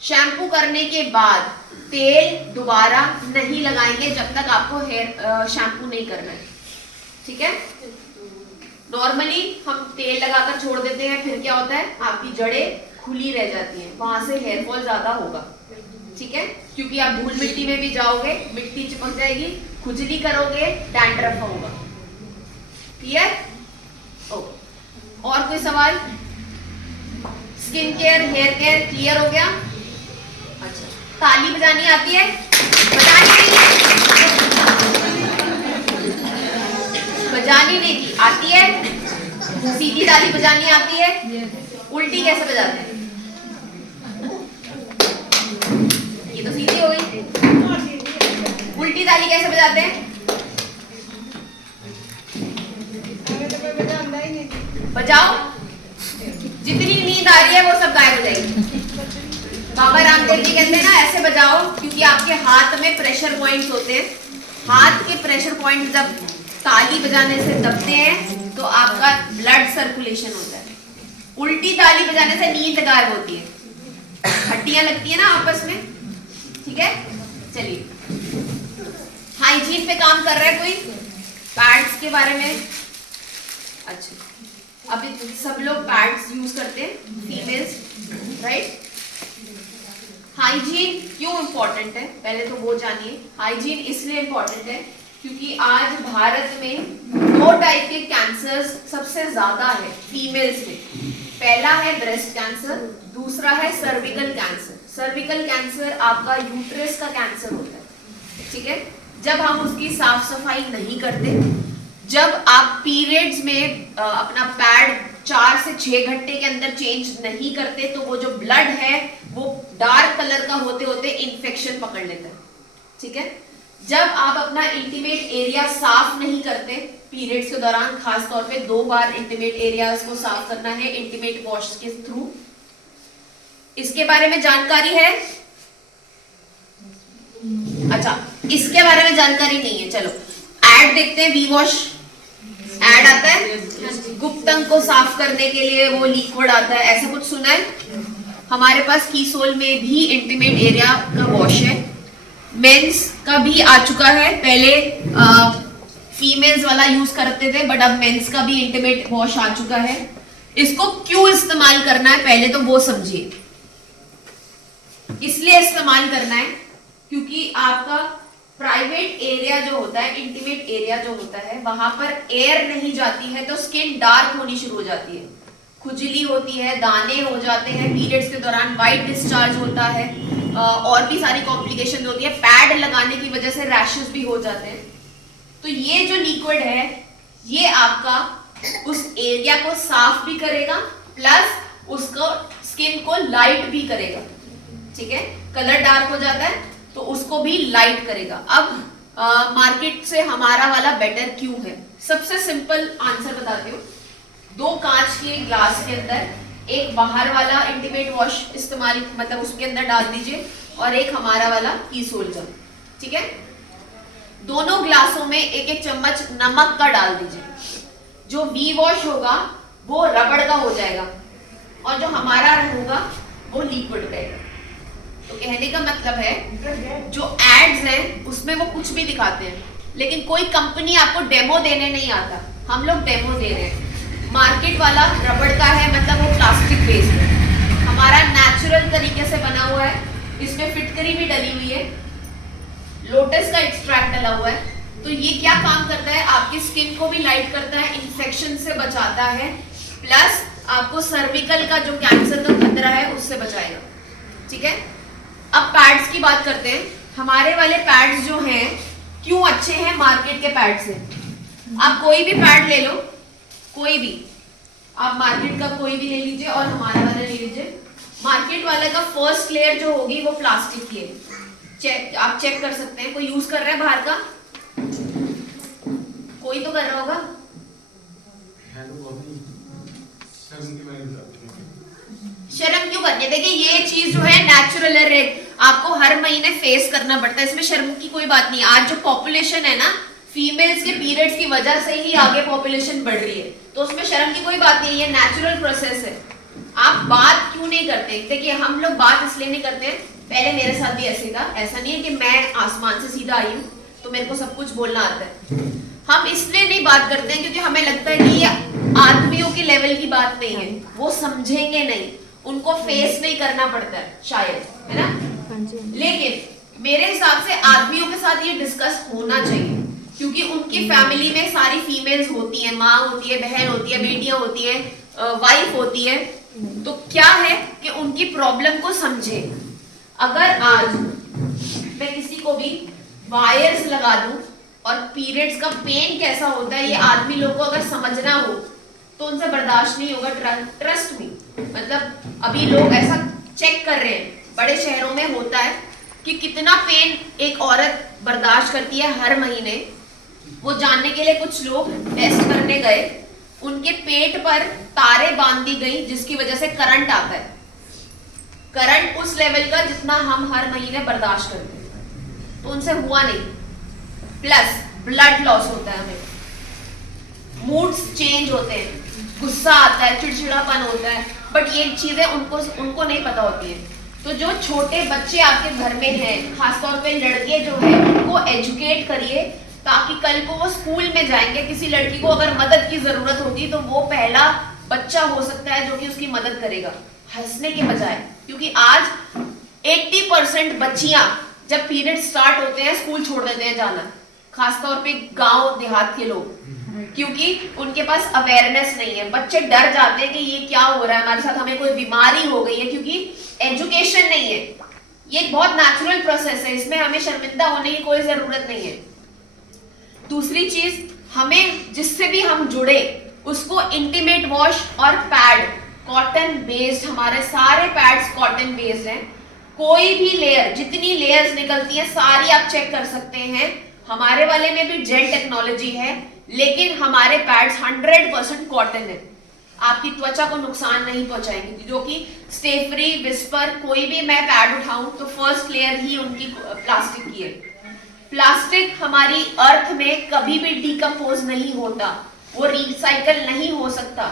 शैम्पू करने के बाद तेल दोबारा नहीं लगाएंगे जब तक आपको हेयर शैम्पू नहीं करना है, ठीक है। नॉर्मली हम तेल लगाकर छोड़ देते हैं, फिर क्या होता है, आपकी जड़ें खुली रह जाती हैं, वहां से हेयर फॉल ज्यादा होगा, ठीक है। क्योंकि आप धूल मिट्टी में भी जाओगे, मिट्टी चिपक जाएगी, खुजली करोगे, डैंड्रफ होगा, क्लियर? ओके, और कोई सवाल? Skin care, hair care clear हो गया? अच्छा, ताली बजानी आती है? बजानी नहीं थी, आती है? सीधी ताली बजानी आती है? उल्टी कैसे बजाते हैं? ये तो सीधी हो गई। उल्टी ताली कैसे बजाते हैं? बजाओ, जितनी नींद आ रही है वो सब गायब हो जाएगी। बाबा रामदेव जी कहते हैं ना, ऐसे बजाओ, क्योंकि आपके हाथ में प्रेशर पॉइंट्स होते हैं। हाथ के प्रेशर पॉइंट जब ताली बजाने से दबते हैं तो आपका ब्लड सर्कुलेशन होता है। उल्टी ताली बजाने से नींद गायब होती है, हड्डियां लगती है ना आपस में, ठीक है। चलिए, हाइजीन पे काम कर रहा है कोई? पैड्स के बारे में, अच्छा अभी सब लोग पैड्स यूज करते हैं फीमेल्स, राइट। हाइजीन क्यों इम्पोर्टेंट है, पहले तो वो जानिए। हाइजीन इसलिए इम्पोर्टेंट है क्योंकि आज भारत में 2 टाइप के कैंसर्स सबसे ज्यादा है फीमेल्स में। पहला है ब्रेस्ट कैंसर, दूसरा है सर्विकल कैंसर। सर्विकल कैंसर आपका यूट्रस का कैंसर होता है, ठीक है। जब हम उसकी साफ सफाई नहीं करते, जब आप पीरियड्स में अपना पैड 4 से 6 घंटे के अंदर चेंज नहीं करते, तो वो जो ब्लड है वो डार्क कलर का होते होते इन्फेक्शन पकड़ लेता है, ठीक है। जब आप अपना इंटीमेट एरिया साफ नहीं करते पीरियड्स के दौरान, खास तौर पे 2 बार इंटीमेट एरियाज को साफ करना है इंटीमेट वॉश के थ्रू। इसके बारे में जानकारी है? अच्छा, इसके बारे में जानकारी नहीं है, चलो ऐड देखते हैं। वी वॉश ऐड आता है, गुप्तंग को साफ करने के लिए वो लिक्विड आता है, ऐसा कुछ सुना है? हमारे पास कीसोल में भी इंटीमेट एरिया का वॉश है, मेंस का भी आ चुका है। पहले फीमेल्स वाला यूज करते थे, बट अब मेंस का भी इंटीमेट वॉश आ चुका है। इसको क्यों इस्तेमाल करना है पहले तो वो समझिए। इसलिए इस्तेमाल करना है क्योंकि आपका प्राइवेट एरिया जो होता है, इंटीमेट एरिया जो होता है, वहां पर एयर नहीं जाती है तो स्किन डार्क होनी शुरू हो जाती है, खुजली होती है, दाने हो जाते हैं, पीरियड्स के दौरान वाइट डिस्चार्ज होता है, और भी सारी कॉम्प्लिकेशन होती है। पैड लगाने की वजह से रैशेस भी हो जाते हैं। तो ये जो लिक्विड है ये आपका उस एरिया को साफ भी करेगा, प्लस उसको स्किन को लाइट भी करेगा, ठीक है। कलर डार्क हो जाता है तो उसको भी लाइट करेगा। अब मार्केट से हमारा वाला बेटर क्यों है? सबसे सिंपल आंसर बताती हूँ। 2 कांच के ग्लास के अंदर एक बाहर वाला इंटीमेट वॉश इस्तेमाल, मतलब उसके अंदर डाल दीजिए, और एक हमारा वाला कीसोल का, ठीक है। दोनों ग्लासों में 1-1 चम्मच नमक का डाल दीजिए। जो वी वॉश होगा वो रबड़ का हो जाएगा और जो हमारा होगा वो लिक्विड रहेगा। तो कहने का मतलब है जो एड्स हैं उसमें वो कुछ भी दिखाते हैं, लेकिन कोई कंपनी आपको डेमो देने नहीं आता, हम लोग डेमो दे रहे हैं। मार्केट वाला रबड़ का है, मतलब वो प्लास्टिक बेस्ड है, हमारा नेचुरल तरीके से बना हुआ है, इसमें फिटकरी भी डली हुई है, लोटस का एक्सट्रैक्ट डला हुआ है। तो ये क्या काम करता है, आपकी स्किन को भी लाइट करता है, इन्फेक्शन से बचाता है, प्लस आपको सर्विकल का जो कैंसर का खतरा है उससे बचाएगा, ठीक है। अब पैड्स की बात करते हैं। हमारे वाले पैड्स जो हैं क्यों अच्छे हैं मार्केट के पैड से? आप कोई भी पैड ले लो, कोई भी, आप मार्केट का कोई भी ले लीजिए और हमारा वाला ले लीजिए। मार्केट वाले का फर्स्ट लेयर जो होगी वो प्लास्टिक की है, आप चेक कर सकते हैं। कोई यूज कर रहा है बाहर का? कोई तो कर रहा होगा। शर्म क्यों करनी है? देखिए ये चीज जो है नेचुरल है, आपको हर महीने फेस करना पड़ता है, इसमें शर्म की कोई बात नहीं है। आज जो पॉपुलेशन है ना, फीमेल्स के पीरियड्स की वजह से ही आगे पॉपुलेशन बढ़ रही है, तो उसमें शर्म की कोई बात नहीं है, ये नेचुरल प्रोसेस है। आप बात क्यों नहीं करते? देखिए हम लोग बात इसलिए नहीं करते हैं, पहले मेरे साथ भी ऐसे था, ऐसा नहीं है कि मैं आसमान से सीधा आई हूँ तो मेरे को सब कुछ बोलना आता है। हम इसलिए नहीं बात करते हैं क्योंकि हमें लगता है कि ये आदमियों के लेवल की बात नहीं है, वो समझेंगे नहीं, उनको फेस नहीं करना पड़ता है शायद, है ना। लेकिन मेरे हिसाब से आदमियों के साथ ये डिस्कस होना चाहिए, क्योंकि उनकी फैमिली में सारी फीमेल्स होती हैं, माँ होती है, बहन होती है, बेटियां होती है, वाइफ होती है। तो क्या है कि उनकी प्रॉब्लम को समझे। अगर आज मैं किसी को भी वायर्स लगा दूं और पीरियड्स का पेन कैसा होता है ये आदमी लोग को अगर समझना हो तो उनसे बर्दाश्त नहीं होगा। ट्रस्ट मी, मतलब अभी लोग ऐसा चेक कर रहे हैं, बड़े शहरों में होता है कि कितना पेन एक औरत बर्दाश्त करती है हर महीने। वो जानने के लिए कुछ लोग टेस्ट करने गए, उनके पेट पर तारे बांध दी गई जिसकी वजह से करंट आता है, करंट उस लेवल का जितना हम हर महीने बर्दाश्त करते हैं, तो उनसे हुआ नहीं। प्लस ब्लड लॉस होता है, हमें मूड्स चेंज होते हैं, गुस्सा आता है, चिड़चिड़ापन होता है, बट ये चीजें उनको नहीं पता होती है। तो जो छोटे बच्चे आपके घर में हैं, खासतौर पे लड़के जो है, उनको एजुकेट करिए ताकि कल को वो स्कूल में जाएंगे, किसी लड़की को अगर मदद की जरूरत होगी तो वो पहला बच्चा हो सकता है जो कि उसकी मदद करेगा, हंसने के बजाय। क्योंकि आज 80% बच्चियां जब पीरियड स्टार्ट होते हैं स्कूल छोड़ देते हैं जाना, खासतौर पे गांव देहात के लोग, क्योंकि उनके पास अवेयरनेस नहीं है। बच्चे डर जाते हैं कि ये क्या हो रहा है हमारे साथ, हमें कोई बीमारी हो गई है, क्योंकि एजुकेशन नहीं है। ये एक बहुत नेचुरल प्रोसेस है, इसमें हमें शर्मिंदा होने की कोई जरूरत नहीं है। दूसरी चीज, हमें जिससे भी हम जुड़े उसको इंटीमेट वॉश और पैड कॉटन बेस्ड, हमारे सारे पैड्स कॉटन बेस्ड हैं। कोई भी लेयर, जितनी लेयर्स निकलती हैं सारी आप चेक कर सकते हैं। हमारे वाले में भी जेल टेक्नोलॉजी है, लेकिन हमारे पैड्स 100% कॉटन है, आपकी त्वचा को नुकसान नहीं पहुंचाएंगे। जो कि स्टे फ्री, विस्पर, कोई भी मैं पैड उठाऊं तो फर्स्ट लेयर ही उनकी प्लास्टिक की है। प्लास्टिक हमारी अर्थ में कभी भी डिकम्पोज नहीं होता, वो रिसाइकल नहीं हो सकता,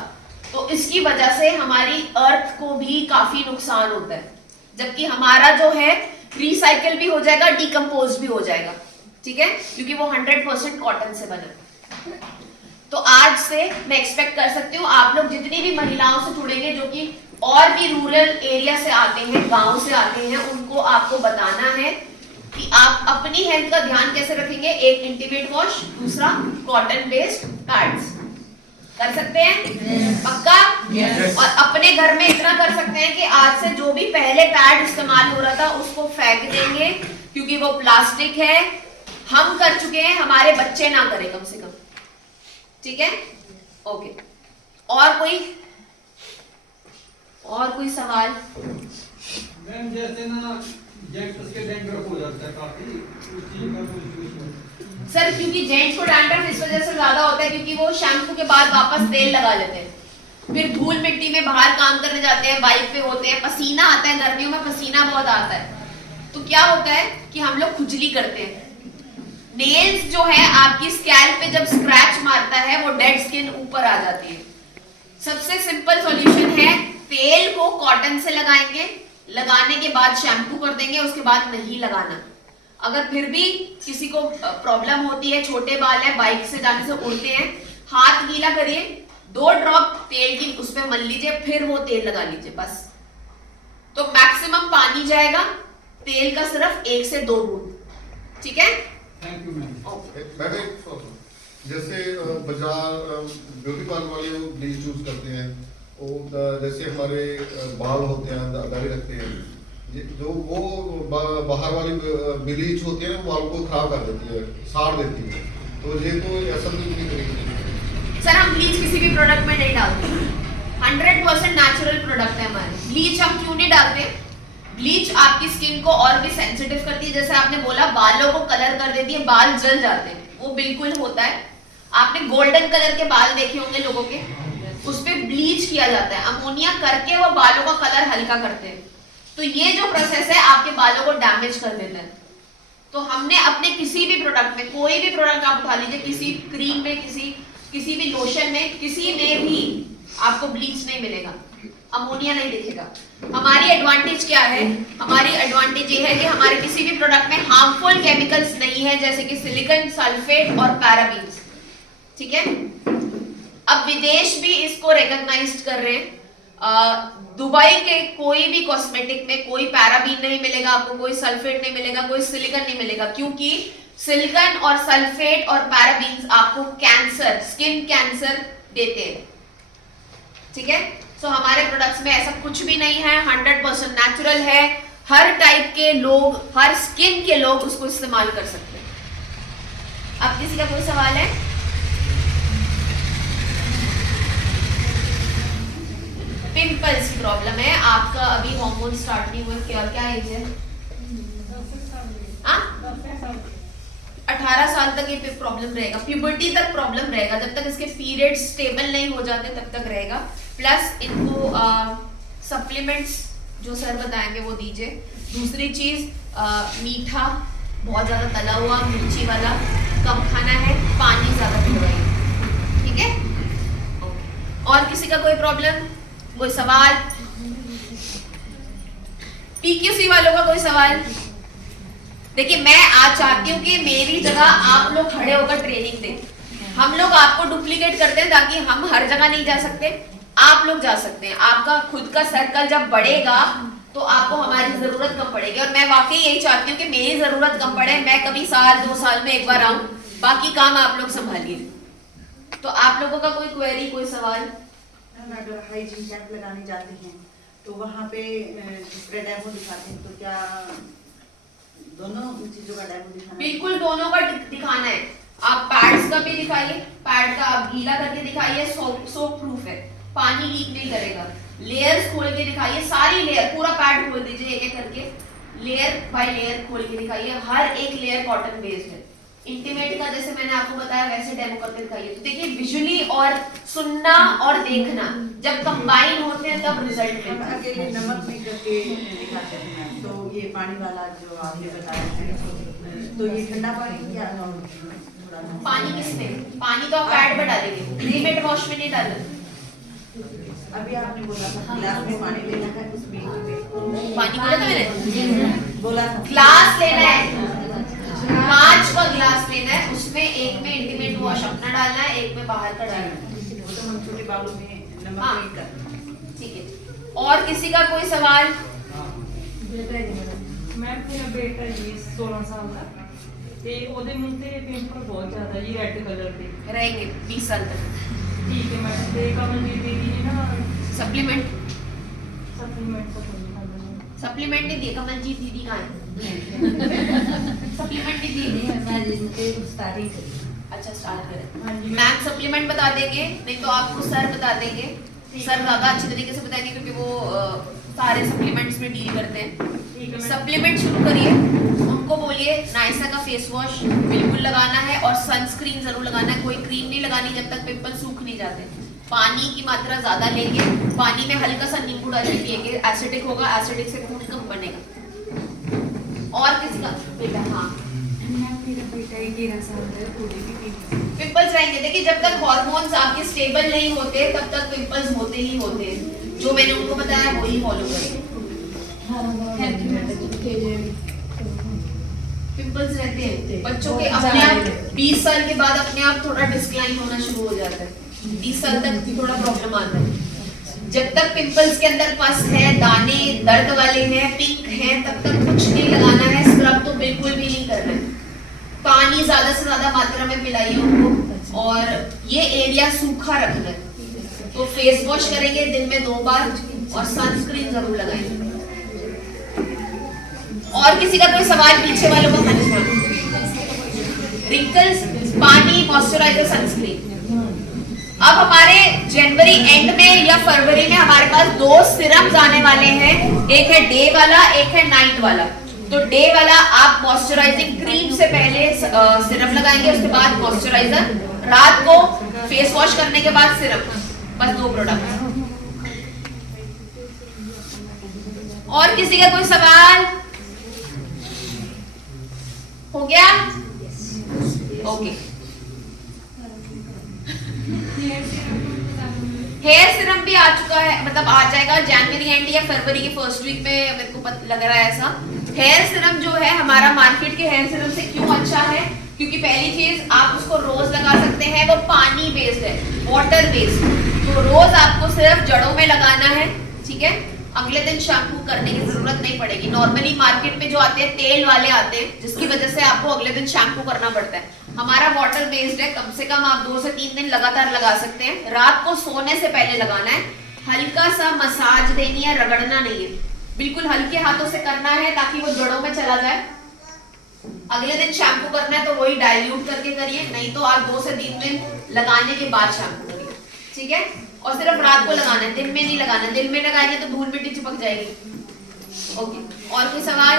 तो इसकी वजह से हमारी अर्थ को भी काफी नुकसान होता है। जबकि हमारा जो है रिसाइकल भी हो जाएगा, डिकम्पोज भी हो जाएगा, ठीक है, क्योंकि वो 100% कॉटन से बना। तो आज से मैं एक्सपेक्ट कर सकती हूँ आप लोग जितनी भी महिलाओं से जुड़ेंगे जो कि और भी रूरल एरिया से आते हैं, गांव से आते हैं, उनको आपको बताना है कि आप अपनी हेल्थ का ध्यान कैसे रखेंगे। एक इंटीमेट वॉश, दूसरा कॉटन बेस्ड पैड्स। कर सकते हैं पक्का? और अपने घर में इतना कर सकते हैं कि आज से जो भी पहले पैड इस्तेमाल हो रहा था उसको फेंक देंगे, क्योंकि वो प्लास्टिक है। हम कर चुके हैं, हमारे बच्चे ना करें कम से कम, ठीक है? ओके, और कोई सवाल? मैम जैसे ना जेंट्स के डैंड्रफ हो जाता है काफी, उस चीज का कुछ सर क्योंकि जेंट्स को डैंड्रफ इस वजह से ज्यादा होता है क्योंकि वो शैम्पू के बाद वापस तेल लगा लेते हैं, फिर धूल मिट्टी में बाहर काम करने जाते हैं, बाइक पे होते हैं, पसीना आता है, गर्मियों में पसीना बहुत आता है, तो क्या होता है कि हम लोग खुजली करते हैं। नेल्स जो है आपकी स्कैल्प पे जब स्क्रैच मारता है वो डेड स्किन ऊपर आ जाती है। सबसे सिंपल सॉल्यूशन है, तेल को कॉटन से लगाएंगे, लगाने के बाद शैम्पू कर देंगे, उसके बाद नहीं लगाना। अगर फिर भी किसी को प्रॉब्लम होती है, छोटे बाल है, बाइक से जाने से उड़ते हैं, हाथ गीला करिए, 2 ड्रॉप तेल की उस पर मल लीजिए, फिर वो तेल लगा लीजिए बस। तो मैक्सिमम पानी जाएगा, तेल का सिर्फ 1 से 2 बूंद, ठीक है? Thank you ma'am. मैंने जैसे बाजार ब्यूटी पार्लर वाले ब्लीच यूज करते हैं, और जैसे हमारे बाल होते हैं, दाढ़ी रखते हैं, जो वो बाहर वाली ब्लीच होती है वो बाल को खराब कर देती है, साड़ देती है, तो ये तो ऐसा नहीं करेगी। सर हम ब्लीच किसी भी प्रोडक्ट में नहीं डालते, 100% नेचुरल प्रोडक्ट है हमारे। ब्लीच हम क्यों नहीं डालते? ब्लीच आपकी स्किन को और भी सेंसिटिव करती है, जैसे आपने बोला बालों को कलर कर देती है, बाल जल जाते हैं, वो बिल्कुल होता है। आपने गोल्डन कलर के बाल देखे होंगे लोगों के, उस पे ब्लीच किया जाता है, अमोनिया करके वो बालों का कलर हल्का करते हैं। तो ये जो प्रोसेस है आपके बालों को डैमेज कर देता है। तो हमने अपने किसी भी प्रोडक्ट में, कोई भी प्रोडक्ट आप उठा लीजिए, किसी क्रीम में, किसी भी लोशन में, किसी में भी आपको ब्लीच नहीं मिलेगा, अमोनिया नहीं दिखेगा। हमारी एडवांटेज क्या है? हमारी एडवांटेज ये है कि हमारे किसी भी प्रोडक्ट में हार्मफुल केमिकल्स नहीं है, जैसे कि सिलिकॉन, सल्फेट और पैराबीन्स, ठीक है? अब विदेश भी इसको रिकॉग्नाइज कर रहे हैं। दुबई के कोई भी कॉस्मेटिक में कोई पैराबीन नहीं मिलेगा आपको, कोई सल्फेट नहीं मिलेगा, कोई सिलिकॉन नहीं मिलेगा, क्योंकि सिलिकॉन और सल्फेट और पैराबीन्स आपको कैंसर, स्किन कैंसर देते हैं, ठीक है? सो हमारे प्रोडक्ट्स में ऐसा कुछ भी नहीं है, 100% नेचुरल है। हर टाइप के लोग, हर स्किन के लोग उसको इस्तेमाल कर सकते हैं। अब किसी का कोई सवाल है? पिंपल्स की प्रॉब्लम है आपका, अभी हार्मोन स्टार्ट नहीं हुए, क्या एज है? 18 साल तक ये प्रॉब्लम रहेगा, प्यूबर्टी तक प्रॉब्लम रहेगा, जब तक इसके पीरियड स्टेबल नहीं हो जाते तब तक रहेगा। प्लस इनको सप्लीमेंट्स जो सर बताएंगे वो दीजिए। दूसरी चीज, मीठा बहुत ज़्यादा तला हुआ, मिर्ची वाला कम खाना है, पानी ज़्यादा पीवाइए, ठीक है? और किसी का कोई प्रॉब्लम, कोई सवाल? PQC वालों का कोई सवाल? देखिए मैं आज चाहती हूँ कि मेरी जगह आप लोग खड़े होकर ट्रेनिंग दें। हम लोग आपको डुप्लीकेट करते हैं ताकि हम हर जगह नहीं जा सकते, आप लोग जा सकते हैं। आपका खुद का सर्कल जब बढ़ेगा तो आपको हमारी जरूरत कम पड़ेगी, और मैं वाकई यही चाहती हूँ कि मेरी जरूरत कम पड़े, मैं कभी साल 2 साल में एक बार आऊं, बाकी काम आप लोग संभालिए। तो आप लोगों का कोई क्वेरी, कोई सवाल? अगर हाइजीन कैंप लगाने जाते हैं तो वहाँ पे दूसरे डेमो दिखाते हैं, तो क्या दोनों चीजों का डेमो दिखाना है? बिल्कुल दोनों का दिखाना है। आप पैड्स का भी दिखाइए, पैड का आप गीला करके दिखाइए, सोप प्रूफ है, पानी लीक नहीं करेगा। लेयर्स खोल के दिखाइए, सारी लेयर, पूरा पैड खोल दीजिए एक एक करके, लेयर बाय लेयर खोल के दिखाइए। हर एक लेयर कॉटन बेस्ड है। इंटीमेट का जैसे मैंने आपको बताया वैसे डेमो करके दिखाइए। तो देखिए विजुअली और सुनना और देखना जब कंबाइन होते हैं तब रिजल्ट मिलता है। अकेले नमक नहीं करके दिखाते हैं, तो ये पानी वाला जो आपने बताया है, तो ये ठंडा पानी क्या पानी किसमें? पानी तो आप पैड में डालेंगे, प्रीमेट वॉश में नहीं डालना। अभी आपने बोला था गिलास में पानी लेना है, उसमें पानी बोला था मैंने, बोला था ग्लास लेना है, कांच का गिलास लेना है, उसमें एक में इंटीमेट वॉश अपना डालना है, एक में बाहर का डालना है। तो हम छोटे बालों में नमक नहीं करते। ठीक है, और किसी का कोई सवाल? ਮੈਂ ਮੇਰਾ ਬੇਟਾ ਜੀ 16 ਸਾਲ ਦਾ ਤੇ ਉਹਦੇ ਮੂੰਹ ਤੇ ਪਿੰਪਲ ਬਹੁਤ ਜ਼ਿਆਦਾ ਜੀ ਰੈੱਡ ਕਲਰ ਦੇ रहेंगे 20 साल तक। ਠੀਕ ਹੈ ਮੈਂ ਤੇ ਕਮਲਜੀਤ ਦੀਦੀ ਨੇ ਨਾ सप्लीमेंट सप्लीमेंट का कोई खाना सप्लीमेंट नहीं दिए, कमलजीत दीदी कहाँ है? सप्लीमेंट नहीं दिए। अच्छा स्टार्ट करें। मैम सप्लीमेंट बता देंगे, नहीं तो आपको सर बता देंगे। सर ज्यादा अच्छी तरीके से बताएंगे क्योंकि वो सारे सप्लीमेंट्स में डील करते हैं। सप्लीमेंट शुरू करिए, उनको बोलिए नायसा का फेस वॉश बिल्कुल लगाना है और सनस्क्रीन जरूर लगाना है। कोई क्रीम नहीं लगानी जब तक पिंपल सूख नहीं जाते। पानी की मात्रा ज्यादा लेंगे, पानी में हल्का सा नींबू डाल के पिएंगे, एसिडिक होगा, एसिडिक से खून कम बनेगा। और किसी का बेटा? हाँ मेरा बेटा 11 साल का है, पूरे भी पिंपल्स रहेंगे। देखिए जब तक हार्मोन्स आपके स्टेबल नहीं होते तब तक पिंपल्स होते ही होते हैं। जो मैंने उनको बताया वही फॉलो करें। पिंपल्स रहते हैं बच्चों के अपने आप 20 साल के बाद अपने आप थोड़ा डिस्क्लाइन होना शुरू हो जाता है। 20 साल तक भी थोड़ा प्रॉब्लम आता है। जब तक पिंपल्स के अंदर पस है, दाने दर्द वाले हैं, पिंक हैं, तब तक कुछ नहीं लगाना है। स्क्रब तो बिल्कुल भी नहीं करना है। पानी ज्यादा से ज्यादा मात्रा में पिलाइए उनको, और ये एरिया सूखा रखना है। तो फेस वॉश करेंगे दिन में 2 बार और सनस्क्रीन जरूर लगाएंगे। और किसी का कोई सवाल? पीछे वालों को रिंकल्स, पानी, मॉइस्चराइजर, सनस्क्रीन। अब हमारे जनवरी एंड में या फरवरी में हमारे पास 2 सिरम्स आने वाले हैं। एक है डे वाला, एक है नाइट वाला। तो डे वाला आप मॉइस्चराइजिंग क्रीम से पहले सिरम लगाएंगे, उसके बाद मॉइस्चराइजर, रात को फेस वॉश करने के बाद सिरम। बस 2 प्रोडक्ट। और किसी का कोई सवाल? हो गया? ओके। हेयर सिरम भी आ चुका है, मतलब आ जाएगा जनवरी एंड या फरवरी के फर्स्ट वीक में, मेरे को लग रहा है ऐसा। हेयर सिरम जो है हमारा मार्केट के हेयर सिरम से क्यों अच्छा है? क्योंकि पहली चीज आप उसको रोज लगा सकते हैं, वो पानी बेस्ड है, वाटर बेस्ड। तो रोज आपको सिर्फ जड़ों में लगाना है, ठीक है? अगले दिन शैम्पू करने की जरूरत नहीं पड़ेगी। नॉर्मली मार्केट में जो आते हैं तेल वाले आते हैं, जिसकी वजह से आपको अगले दिन शैम्पू करना पड़ता है। हमारा वाटर बेस्ड है, कम से कम आप 2 से 3 दिन लगातार लगा सकते हैं। रात को सोने से पहले लगाना है, हल्का सा मसाज देनी है, रगड़ना नहीं है, बिल्कुल हल्के हाथों से करना है ताकि वो जड़ों में चला जाए। अगले दिन शैम्पू करना है तो वही डाइल्यूट करके करिए, नहीं तो आप 2 से 3 दिन लगाने के बाद शैम्पू करिए, ठीक है? और सिर्फ रात को लगाना है, दिन में नहीं लगाना। दिन में लगाएंगे तो धूल मिट्टी चिपक जाएगी। ओके, और कोई सवाल?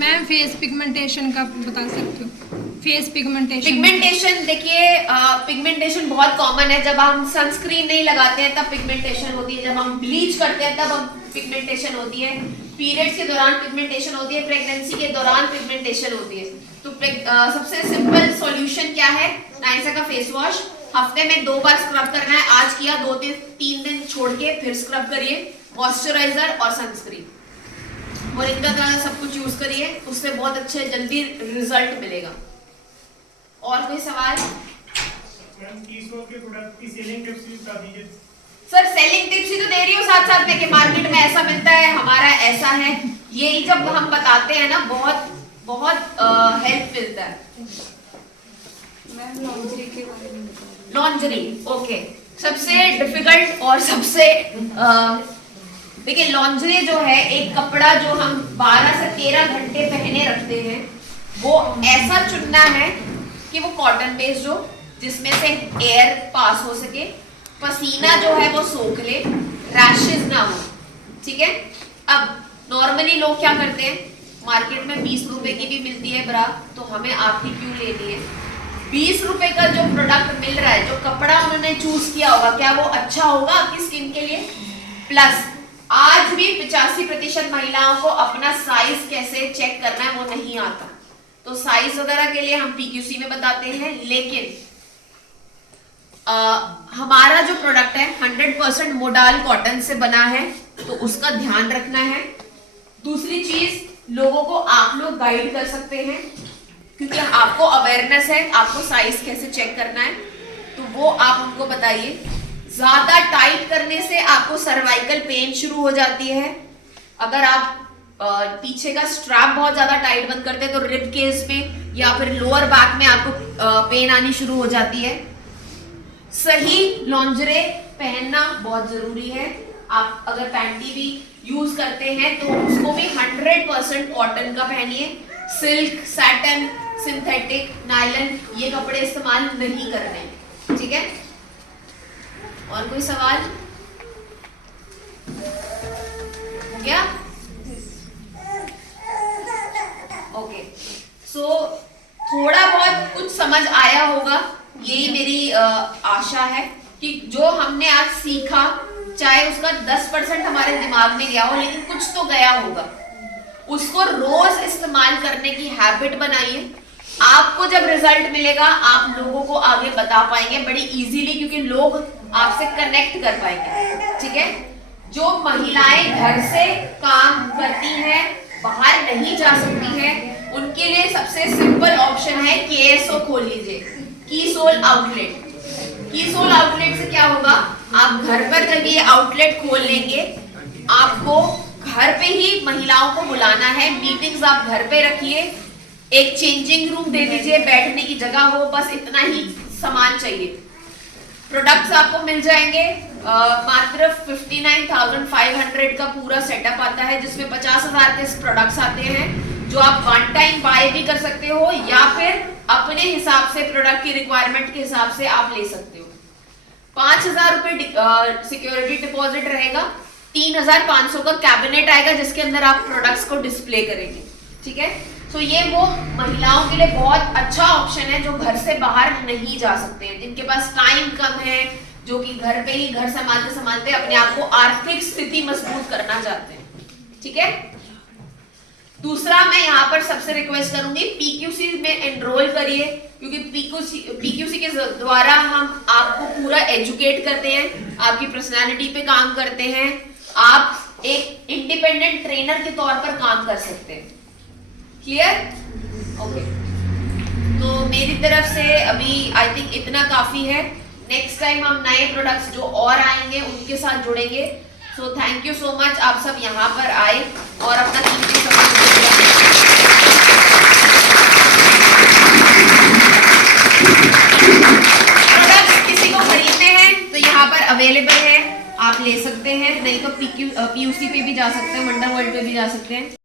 मैम फेस पिगमेंटेशन का बता सकते हो? फेस पिगमेंटेशन देखिए, पिगमेंटेशन बहुत कॉमन है। जब हम सनस्क्रीन नहीं लगाते हैं तब पिगमेंटेशन होती है, जब हम ब्लीच करते हैं तब हम पिगमेंटेशन होती है, पीरियड्स के दौरान पिगमेंटेशन होती है, प्रेगनेंसी के दौरान पिगमेंटेशन होती है। तो सबसे सिंपल सॉल्यूशन क्या है? नायसा का फेस वॉश हफ्ते में 2 बार स्क्रब करना है। आज किया, 2 से 3 दिन छोड़ के फिर स्क्रब करिए, मॉइस्चराइजर और सनस्क्रीन। मोरिंगा का सब कुछ यूज करिए, उससे बहुत अच्छे जल्दी रिजल्ट मिलेगा। और कोई सवाल? के प्रोडक्ट की सेलिंग टिप्स भी बता दीजिए। सर सेलिंग टिप्स ही तो दे रही हूँ साथ साथ में कि मार्केट में ऐसा मिलता है, हमारा ऐसा है, यही जब हम बताते हैं ना बहुत बहुत हेल्प मिलता है। मैम लॉन्जरी के बारे में लॉन्जरी, ओके। सबसे डिफिकल्ट और सबसे देखिए लॉन्जरी जो है एक कपड़ा जो हम 12 से 13 घंटे पहने रखते हैं, वो ऐसा चुनना है कि वो कॉटन बेस्ड हो, जिसमें से एयर पास हो सके, पसीना जो है वो सोख ले, रैशेस ना हो, ठीक है। अब नॉर्मली लोग क्या करते हैं, मार्केट में 20 रुपए की भी मिलती है ब्रा, तो हमें आपकी क्यों लेनी है? 20 रुपए का जो प्रोडक्ट मिल रहा है, जो कपड़ा उन्होंने चूज किया होगा, क्या वो अच्छा होगा आपकी स्किन के लिए? प्लस आज भी 85% महिलाओं को अपना साइज कैसे चेक करना है वो नहीं आता, तो साइज वगैरह के लिए हम PQC में बताते हैं, लेकिन हमारा जो प्रोडक्ट है 100% मोडाल कॉटन से बना है, तो उसका ध्यान रखना है। दूसरी चीज, लोगों को आप लोग गाइड कर सकते हैं, क्योंकि आपको अवेयरनेस है, आपको साइज कैसे चेक करना है, तो वो आप उनको बताइए। ज्यादा टाइट करने से आपको सर्वाइकल पेन शुरू हो जाती है। अगर आप पीछे का स्ट्रैप बहुत ज्यादा टाइट बंद करते हैं तो रिब केस में या फिर लोअर बैक में आपको पेन आनी शुरू हो जाती है। सही लॉन्जरे पहनना बहुत जरूरी है। आप अगर पैंटी भी यूज करते हैं तो उसको भी 100% कॉटन का पहनिए। सिल्क, सैटन, सिंथेटिक, नायलॉन ये कपड़े इस्तेमाल नहीं करने, ठीक है। और कोई सवाल? हो गया? ओके, सो थोड़ा बहुत कुछ समझ आया होगा, यही मेरी आशा है कि जो हमने आज सीखा, चाहे उसका 10% हमारे दिमाग में गया हो, लेकिन कुछ तो गया होगा। उसको रोज इस्तेमाल करने की हैबिट बनाइए। आपको जब रिजल्ट मिलेगा आप लोगों को आगे बता पाएंगे बड़ी इजीली, क्योंकि लोग आपसे कनेक्ट कर पाएंगे, ठीक है। जो महिलाएं घर से काम करती हैं, बाहर नहीं जा सकती हैं, उनके लिए सबसे सिंपल ऑप्शन है KSO खोल लीजिए, की सोल आउटलेट। की सोल आउटलेट से क्या होगा, आप घर पर जब ये आउटलेट खोल लेंगे, आपको घर पे ही महिलाओं को बुलाना है, मीटिंग्स आप घर पे रखिए, एक चेंजिंग रूम दे दीजिए, बैठने की जगह हो, बस इतना ही सामान चाहिए। प्रोडक्ट्स आपको मिल जाएंगे, मात्र 59,500 का पूरा सेटअप आता है, जिसमें 50,000 के प्रोडक्ट्स आते हैं, जो आप वन टाइम बाय भी कर सकते हो या फिर अपने हिसाब से प्रोडक्ट की रिक्वायरमेंट के हिसाब से आप ले सकते हो। 5,000 रुपए सिक्योरिटी डिपॉजिट रहेगा, 3,500 का कैबिनेट आएगा जिसके अंदर आप प्रोडक्ट्स को डिस्प्ले करेंगे, ठीक है। तो ये वो महिलाओं के लिए बहुत अच्छा ऑप्शन है जो घर से बाहर नहीं जा सकते हैं, जिनके पास टाइम कम है, जो कि घर पे ही घर संभालते संभालते अपने आप को आर्थिक स्थिति मजबूत करना चाहते हैं, ठीक है। दूसरा, मैं यहाँ पर सबसे रिक्वेस्ट करूंगी PQC में एनरोल करिए, क्योंकि PQC के द्वारा हम आपको पूरा एजुकेट करते हैं, आपकी पर्सनालिटी पे काम करते हैं, आप एक इंडिपेंडेंट ट्रेनर के तौर पर काम कर सकते हैं। क्लियर? ओके, तो मेरी तरफ से अभी आई थिंक इतना काफी है। नेक्स्ट टाइम हम नए प्रोडक्ट्स जो और आएंगे उनके साथ जुड़ेंगे। So thank you so much, आप सब यहाँ पर आए और अपना कीमती समय दिया। प्रोडक्ट्स किसी को खरीदने हैं तो यहाँ पर अवेलेबल है, आप ले सकते हैं, नहीं तो PUC पे भी जा सकते हैं, वंडर वर्ल्ड पे भी जा सकते हैं।